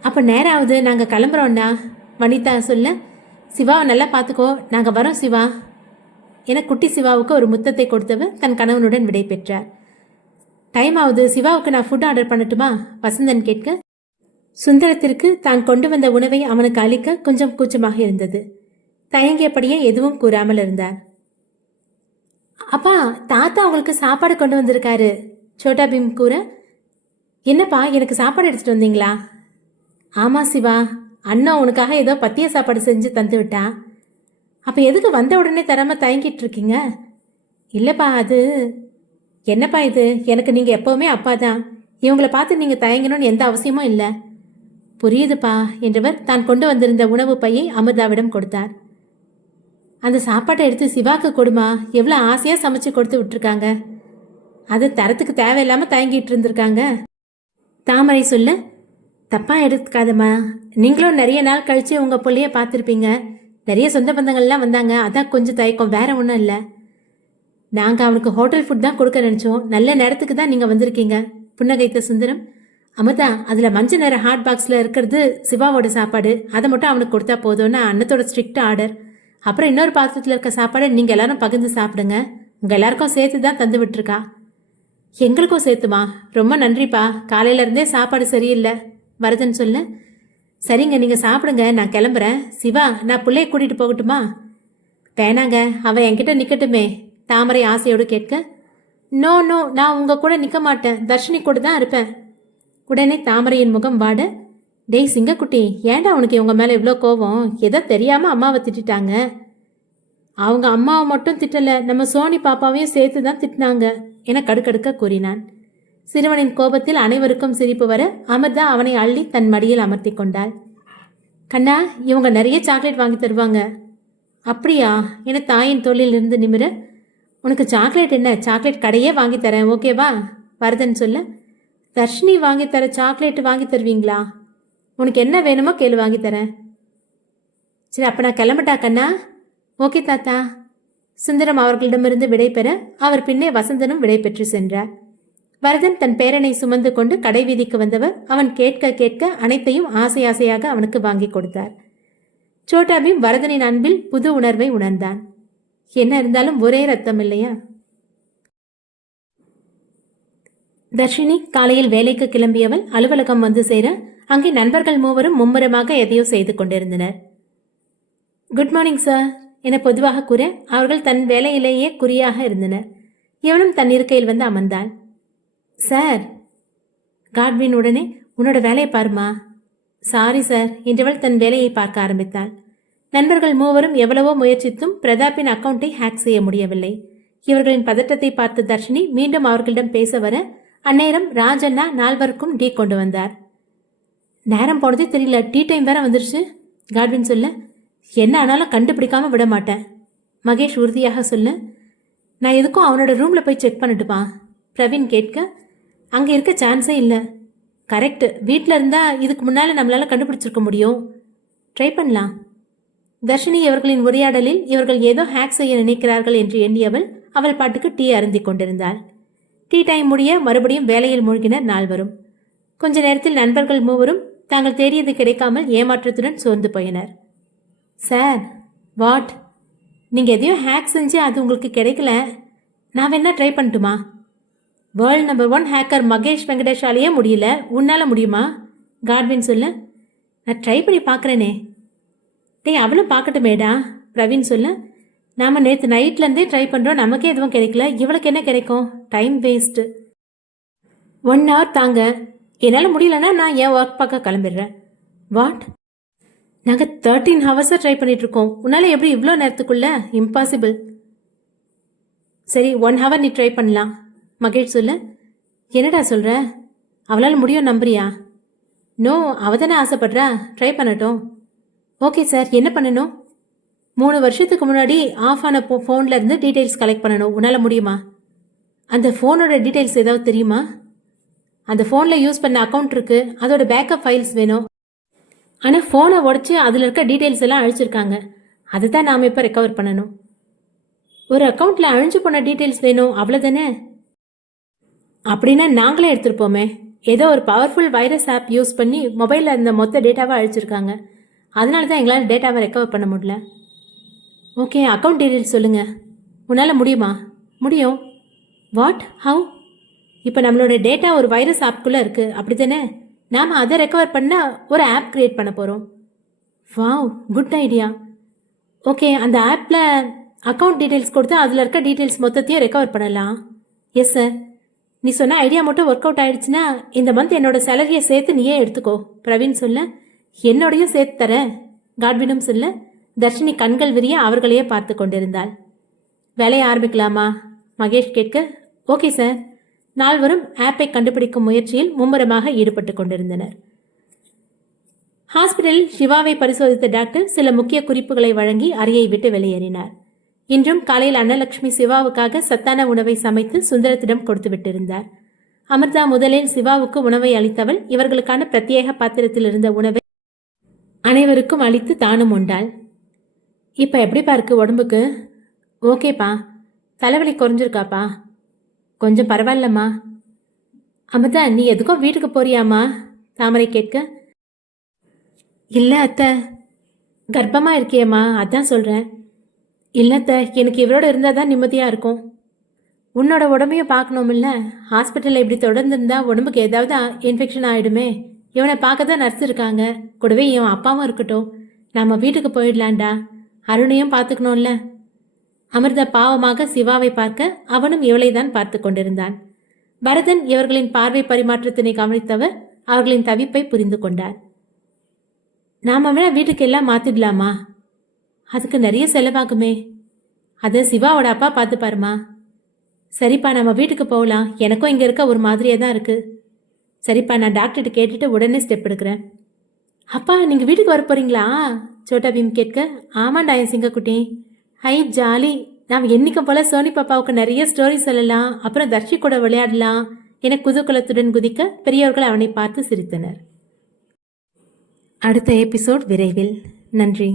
அப்போ நேரம் ஆகுது, நாங்கள் கிளம்புறோம்டா. வனிதா சொல்ல, சிவாவை நல்லா பார்த்துக்கோ, நாங்கள் வரோம் சிவா என குட்டி சிவாவுக்கு ஒரு முத்தத்தை கொடுத்தவர் தன் கணவனுடன் விடை பெற்றார். டைம் ஆகுது, சிவாவுக்கு நான் ஃபுட் ஆர்டர் பண்ணட்டுமா? வசந்தன் கேட்க, சுந்தரத்திற்கு தான் கொண்டு வந்த உணவை அவனுக்கு அளிக்க கொஞ்சம் கூச்சமாக இருந்தது. தயங்கியபடியே எதுவும் கூறாமல் இருந்தார். அப்பா, தாத்தா உங்களுக்கு சாப்பாடு கொண்டு வந்திருக்காரு, சோட்டா பீம் கூற, என்னப்பா எனக்கு சாப்பாடு எடுத்துட்டு வந்தீங்களா? ஆமா சிவா, அண்ணா உனக்காக ஏதோ பத்திய சாப்பாடு செஞ்சு தந்து விட்டா. அப்போ எதுக்கு வந்த உடனே தராம தயங்கிட்டு இருக்கீங்க? இல்லைப்பா, அது என்னப்பா இது, எனக்கு நீங்கள் எப்போவுமே அப்பா தான். இவங்களை பார்த்து நீங்கள் தயங்கணும்னு எந்த அவசியமும் இல்லை. புரியுதுப்பா என்றவர் தான் கொண்டு வந்திருந்த உணவு பையை அமிர்தாவிடம் கொடுத்தார். அந்த சாப்பாட்டை எடுத்து சிவாக்கு கொடுமா, எவ்வளோ ஆசையாக சமைச்சு கொடுத்து விட்டுருக்காங்க. அது தரத்துக்கு தேவையில்லாமல் தயங்கிட்டு இருந்திருக்காங்க. தாமரை சொல்ல, தப்பா எடுத்துக்காதம்மா, நீங்களும் நிறைய நாள் கழித்து உங்கள் பிள்ளைய பார்த்துருப்பீங்க. நிறைய சொந்த பந்தங்கள்லாம் வந்தாங்க, அதான் கொஞ்சம் தயக்கம், வேற ஒன்றும் இல்லை. நாங்கள் அவனுக்கு ஹோட்டல் ஃபுட் தான் கொடுக்க நினச்சோம். நல்ல நேரத்துக்கு தான் நீங்கள் வந்திருக்கீங்க, புன்னகைத்த சுந்தரம். அமிர்தா, அதில் மஞ்சள் நேர ஹாட் பாக்ஸில் இருக்கிறது சிவாவோட சாப்பாடு, அதை மட்டும் அவனுக்கு கொடுத்தா போதும்னு அன்னத்தோட ஸ்ட்ரிக்ட் ஆர்டர். அப்புறம் இன்னொரு பாத்திரத்தில் இருக்க சாப்பாடை நீங்கள் எல்லாரும் பகிர்ந்து சாப்பிடுங்க. உங்கள் எல்லாருக்கும் சேர்த்து தான் தந்து விட்டுருக்கா. எங்களுக்கும் சேர்த்துமா? ரொம்ப நன்றிப்பா, காலையிலேருந்தே சாப்பாடு சரியில்லை, வரதன் சொல்ல. சரிங்க, நீங்கள் சாப்பிடுங்க, நான் கிளம்புறேன். சிவா, நான் பிள்ளைய கூட்டிகிட்டு போகட்டுமா? வேணாங்க, அவன் என்கிட்ட நிற்கட்டுமே, தாமரை ஆசையோடு கேட்க. நோ நோ, நான் உங்கள் கூட நிற்க மாட்டேன், தர்ஷினி கூட தான் இருப்பேன். உடனே தாமரையின் முகம் வாட, டேய் சிங்கக்குட்டி, ஏன்டா உனக்கு இவங்க மேலே இவ்வளோ கோவம்? ஏதோ தெரியாமல் அம்மாவை திட்டாங்க. அவங்க அம்மாவை மட்டும் திட்டலை, நம்ம சோனி பாப்பாவையும் சேர்த்து தான் திட்டினாங்க என கடுக்கடுக்க கூறினான். சிறுவனின் கோபத்தில் அனைவருக்கும் சிரிப்பு வர அமிர்தா அவனை அள்ளி தன் மடியில் அமர்த்தி கொண்டாள். கண்ணா, இவங்க நிறைய சாக்லேட் வாங்கி தருவாங்க. அப்படியா என தாயின் தோளில் இருந்து நிமிர, உனக்கு சாக்லேட் என்ன, சாக்லேட் கடையே வாங்கி தரேன், ஓகேவா? வரதன் சொல்ல, தர்ஷினி வாங்கி தர சாக்லேட் வாங்கி தருவீங்களா? உனக்கு என்ன வேணுமோ கேளு, வாங்கி தரேன். சரி, அப்போ நான் கிளம்பட்டா கண்ணா? ஓகே தாத்தா. சுந்தரம் அவர்களிடமிருந்து விடை பெற அவர் பின்னே வசந்தனும் விடை பெற்று சென்றார். வரதன் தன் பேரனை சுமந்து கொண்டு கடை வீதிக்கு வந்தவர் அவன் கேட்க கேட்க அனைத்தையும் ஆசை ஆசையாக அவனுக்கு வாங்கி கொடுத்தார். சோட்டாபீம் வரதனின் அன்பில் புது உணர்வை உணர்ந்தான். என்ன இருந்தாலும் ஒரே ரத்தம் இல்லையா? தர்ஷினி காலையில் வேலைக்கு கிளம்பியவள் அலுவலகம் வந்து சேர அங்கே நண்பர்கள் மூவரும் மும்முரமாக எதையோ செய்து கொண்டிருந்தனர். குட் மார்னிங் சார் என பொதுவாக கூற அவர்கள் தன் வேலையிலேயே குறியாக இருந்தனர். இவனும் தன் இருக்கையில் வந்து அமர்ந்தாள். சார், காட்வின் உடனே உன்னோட வேலையை பாருமா. சாரி சார் என்றவள் தன் வேலையை பார்க்க ஆரம்பித்தாள். நண்பர்கள் மூவரும் எவ்வளவோ முயற்சித்தும் பிரதாப்பின் அக்கவுண்டை ஹேக் செய்ய முடியவில்லை. இவர்களின் பதட்டத்தை பார்த்த தர்ஷினி மீண்டும் அவர்களிடம் பேச வர அந்நேரம் ராஜண்ணா நால்வருக்கும் டீ கொண்டு வந்தார். நேரம் போனதே தெரியல, டீ டைம் வேற வந்துருச்சு, காட்வின் சொல்ல. என்ன ஆனாலும் கண்டுபிடிக்காம விட மாட்டேன், மகேஷ் உறுதியாக சொல்ல. நான் எதுக்கும் அவனோட ரூமில் போய் செக் பண்ணட்டுமா? பிரவீன் கேட்க. அங்கே இருக்க சான்ஸே இல்லை. கரெக்டு, வீட்டில் இருந்தால் இதுக்கு முன்னால் நம்மளால் கண்டுபிடிச்சிருக்க முடியும், ட்ரை பண்ணலாம். தர்ஷினி இவர்களின் உரையாடலில் இவர்கள் ஏதோ ஹேக் செய்ய நினைக்கிறார்கள் என்று எண்ணியவள் அவள் பாட்டுக்கு டீ அருந்தி கொண்டிருந்தாள். டீ டைம் முடிய மறுபடியும் வேலையில் மூழ்கினர் நால்வரும். கொஞ்ச நேரத்தில் நண்பர்கள் மூவரும் தாங்கள் தேடியது கிடைக்காமல் ஏமாற்றத்துடன் சோர்ந்து போயினர். Sir, what? நீங்கள் எதையும் ஹேக் செஞ்சு அது உங்களுக்கு கிடைக்கல, நான் வேணா ட்ரை பண்ணட்டுமா? வேர்ல்ட் நம்பர் 1 ஹேக்கர் மகேஷ் வெங்கடேஷாலேயே முடியல, உன்னால் முடியுமா? காட்வின் சொல்ல. நான் ட்ரை பண்ணி பார்க்குறேனே. டேய், அவளும் பார்க்கட்டுமேடா, பிரவீன் சொல்ல. நாம் நேற்று நைட்லேருந்தே ட்ரை பண்ணுறோம், நமக்கே எதுவும் கிடைக்கல, இவளுக்கு என்ன கிடைக்கும்? Time waste. 1 hour தாங்க, என்னால் முடியலன்னா நான் என் ஒர்க் பார்க்க கிளம்பிடுறேன். வாட்? நாங்கள் 13 hours ட்ரை பண்ணிகிட்ருக்கோம், உன்னால் எப்படி இவ்வளோ நேரத்துக்குள்ள? இம்பாசிபிள். சரி, 1 hour நீ ட்ரை பண்ணலாம், மகேஷ் சொல்ல. என்னடா சொல்கிற? அவளால் முடியும் நம்புறியா? நோ, அவ தானே ஆசைப்படுறா, ட்ரை பண்ணட்டும். ஓகே சார், என்ன பண்ணணும்? 3 வருஷத்துக்கு முன்னாடி ஆஃப் ஆன ஃபோனில் இருந்து டீட்டெயில்ஸ் கலெக்ட் பண்ணணும், உன்னால் முடியுமா? அந்த ஃபோனோட டீட்டெயில்ஸ் ஏதாவது தெரியுமா? அந்த ஃபோனில் யூஸ் பண்ண அக்கௌண்ட் இருக்கு, அதோட பேக்கப் ஃபைல்ஸ் வேணும். ஆனால் ஃபோனை உடச்சி அதில் இருக்க டீட்டெயில்ஸ் எல்லாம் அழிச்சிருக்காங்க. அதை தான் நாம் இப்போ ரெக்கவர் பண்ணணும். ஒரு அக்கௌண்ட்டில் அழிஞ்சு போன டீட்டெயில்ஸ் வேணும், அவ்வளோதானே? அப்படின்னா நாங்களே எடுத்துருப்போமே. ஏதோ ஒரு பவர்ஃபுல் வைரஸ் ஆப் யூஸ் பண்ணி மொபைலில் இருந்த மொத்த டேட்டாவை அழிச்சிருக்காங்க. அதனால தான் எங்களால் டேட்டாவை ரெக்கவர் பண்ண முடியல. ஓகே, அக்கௌண்ட் டீட்டெயில்ஸ் சொல்லுங்கள். உன்னால் முடியுமா? முடியும். வாட்? ஹவு? இப்போ நம்மளோட டேட்டா ஒரு வைரஸ் ஆப்குள்ளே இருக்குது, அப்படி தானே? நாம் அதை ரெக்கவர் பண்ண ஒரு ஆப் க்ரியேட் பண்ண போகிறோம். Wow, good idea. ஓகே, அந்த ஆப்பில் அக்கௌண்ட் டீட்டெயில்ஸ் கொடுத்து அதில் இருக்க டீட்டெயில்ஸ் மொத்தத்தையும் ரெக்கவர் பண்ணலாம். Yes sir. நீ சொன்ன ஐடியா மட்டும் ஒர்க் அவுட் ஆயிடுச்சுன்னா இந்த மந்த் என்னோட சேலரியை சேர்த்து நீயே எடுத்துக்கோ. பிரவீன் சொல்ல. என்னோடையும் சேர்த்து தரேன், காட்வினும் சொல்ல. தர்ஷினி கண்கள் விரிய அவர்களையே பார்த்து கொண்டிருந்தாள். வேலையை ஆரம்பிக்கலாமா? மகேஷ் கேட்க. Okay sir. நால்வரும் ஆப்பை கண்டுபிடிக்கும் முயற்சியில் மும்முரமாக ஈடுபட்டு கொண்டிருந்தனர். ஹாஸ்பிட்டலில் சிவாவை பரிசோதித்த டாக்டர் சில முக்கிய குறிப்புகளை வழங்கி அறையை விட்டு வெளியேறினார். இன்றும் காலையில் அன்னலட்சுமி சிவாவுக்காக சத்தான உணவை சமைத்து சுந்தரத்திடம் கொடுத்து விட்டிருந்தார். அமிர்தா முதலில் சிவாவுக்கு உணவை அளித்தவள் இவர்களுக்கான பிரத்யேக பாத்திரத்தில் இருந்த உணவை அனைவருக்கும் அளித்து தானும் உண்டாள். இப்போ எப்படிப்பா இருக்கு உடம்புக்கு? ஓகேப்பா. தலைவலி குறைஞ்சிருக்காப்பா? கொஞ்சம் பரவாயில்லம்மா. அமிர்தா, நீ எதுக்கும் வீட்டுக்கு போறியாம்மா? தாமரை கேட்க. இல்லை அத்தை, கர்ப்பமாக இருக்கியம்மா, அதான் சொல்கிறேன். இல்லைத்த, எனக்கு இவரோட இருந்தால் தான் நிம்மதியாக இருக்கும். உன்னோட உடம்பையும் பார்க்கணுமில்ல. ஹாஸ்பிட்டலில் இப்படி தொடர்ந்து இருந்தால் உடம்புக்கு ஏதாவது இன்ஃபெக்ஷன் ஆகிடுமே. இவனை பார்க்க தான் நர்ஸ் இருக்காங்க, கூடவே இவன் அப்பாவும் இருக்கட்டும். நம்ம வீட்டுக்கு போயிடலான்டா, அருணையும் பார்த்துக்கணும்ல. அமிர்தா பாவமாக சிவாவை பார்க்க அவனும் இவளை தான் பார்த்து கொண்டிருந்தான். பரதன் இவர்களின் பார்வை பரிமாற்றத்தினை கவனித்தவர் அவர்களின் தவிப்பை புரிந்து கொண்டார். நாம வேணா வீட்டுக்கு எல்லாம் மாற்றிடலாமா? அதுக்கு நிறைய செலவாகுமே. அதை சிவாவோட அப்பா பார்த்துப்பாருமா. சரிப்பா, நம்ம வீட்டுக்கு போகலாம். எனக்கும் இங்கே இருக்க ஒரு மாதிரியே தான் இருக்குது. சரிப்பா, நான் டாக்டர்கிட்ட கேட்டுட்டு உடனே ஸ்டெப் எடுக்கிறேன். அப்பா, நீங்கள் வீட்டுக்கு வர போகிறீங்களா? சோட்டா பீம் கேட்க. ஆமாண்டா என் சிங்கக்குட்டி. Hi jolly. நாம் என்னைக்கும் போல சோனி பாப்பாவுக்கு நிறைய ஸ்டோரி சொல்லலாம், அப்புறம் தர்ஷி கூட விளையாடலாம் என குதூகலத்துடன் குதிக்க பெரியவர்கள் அவனை பார்த்து சிரித்தனர். அடுத்த எபிசோட் விரைவில். நன்றி.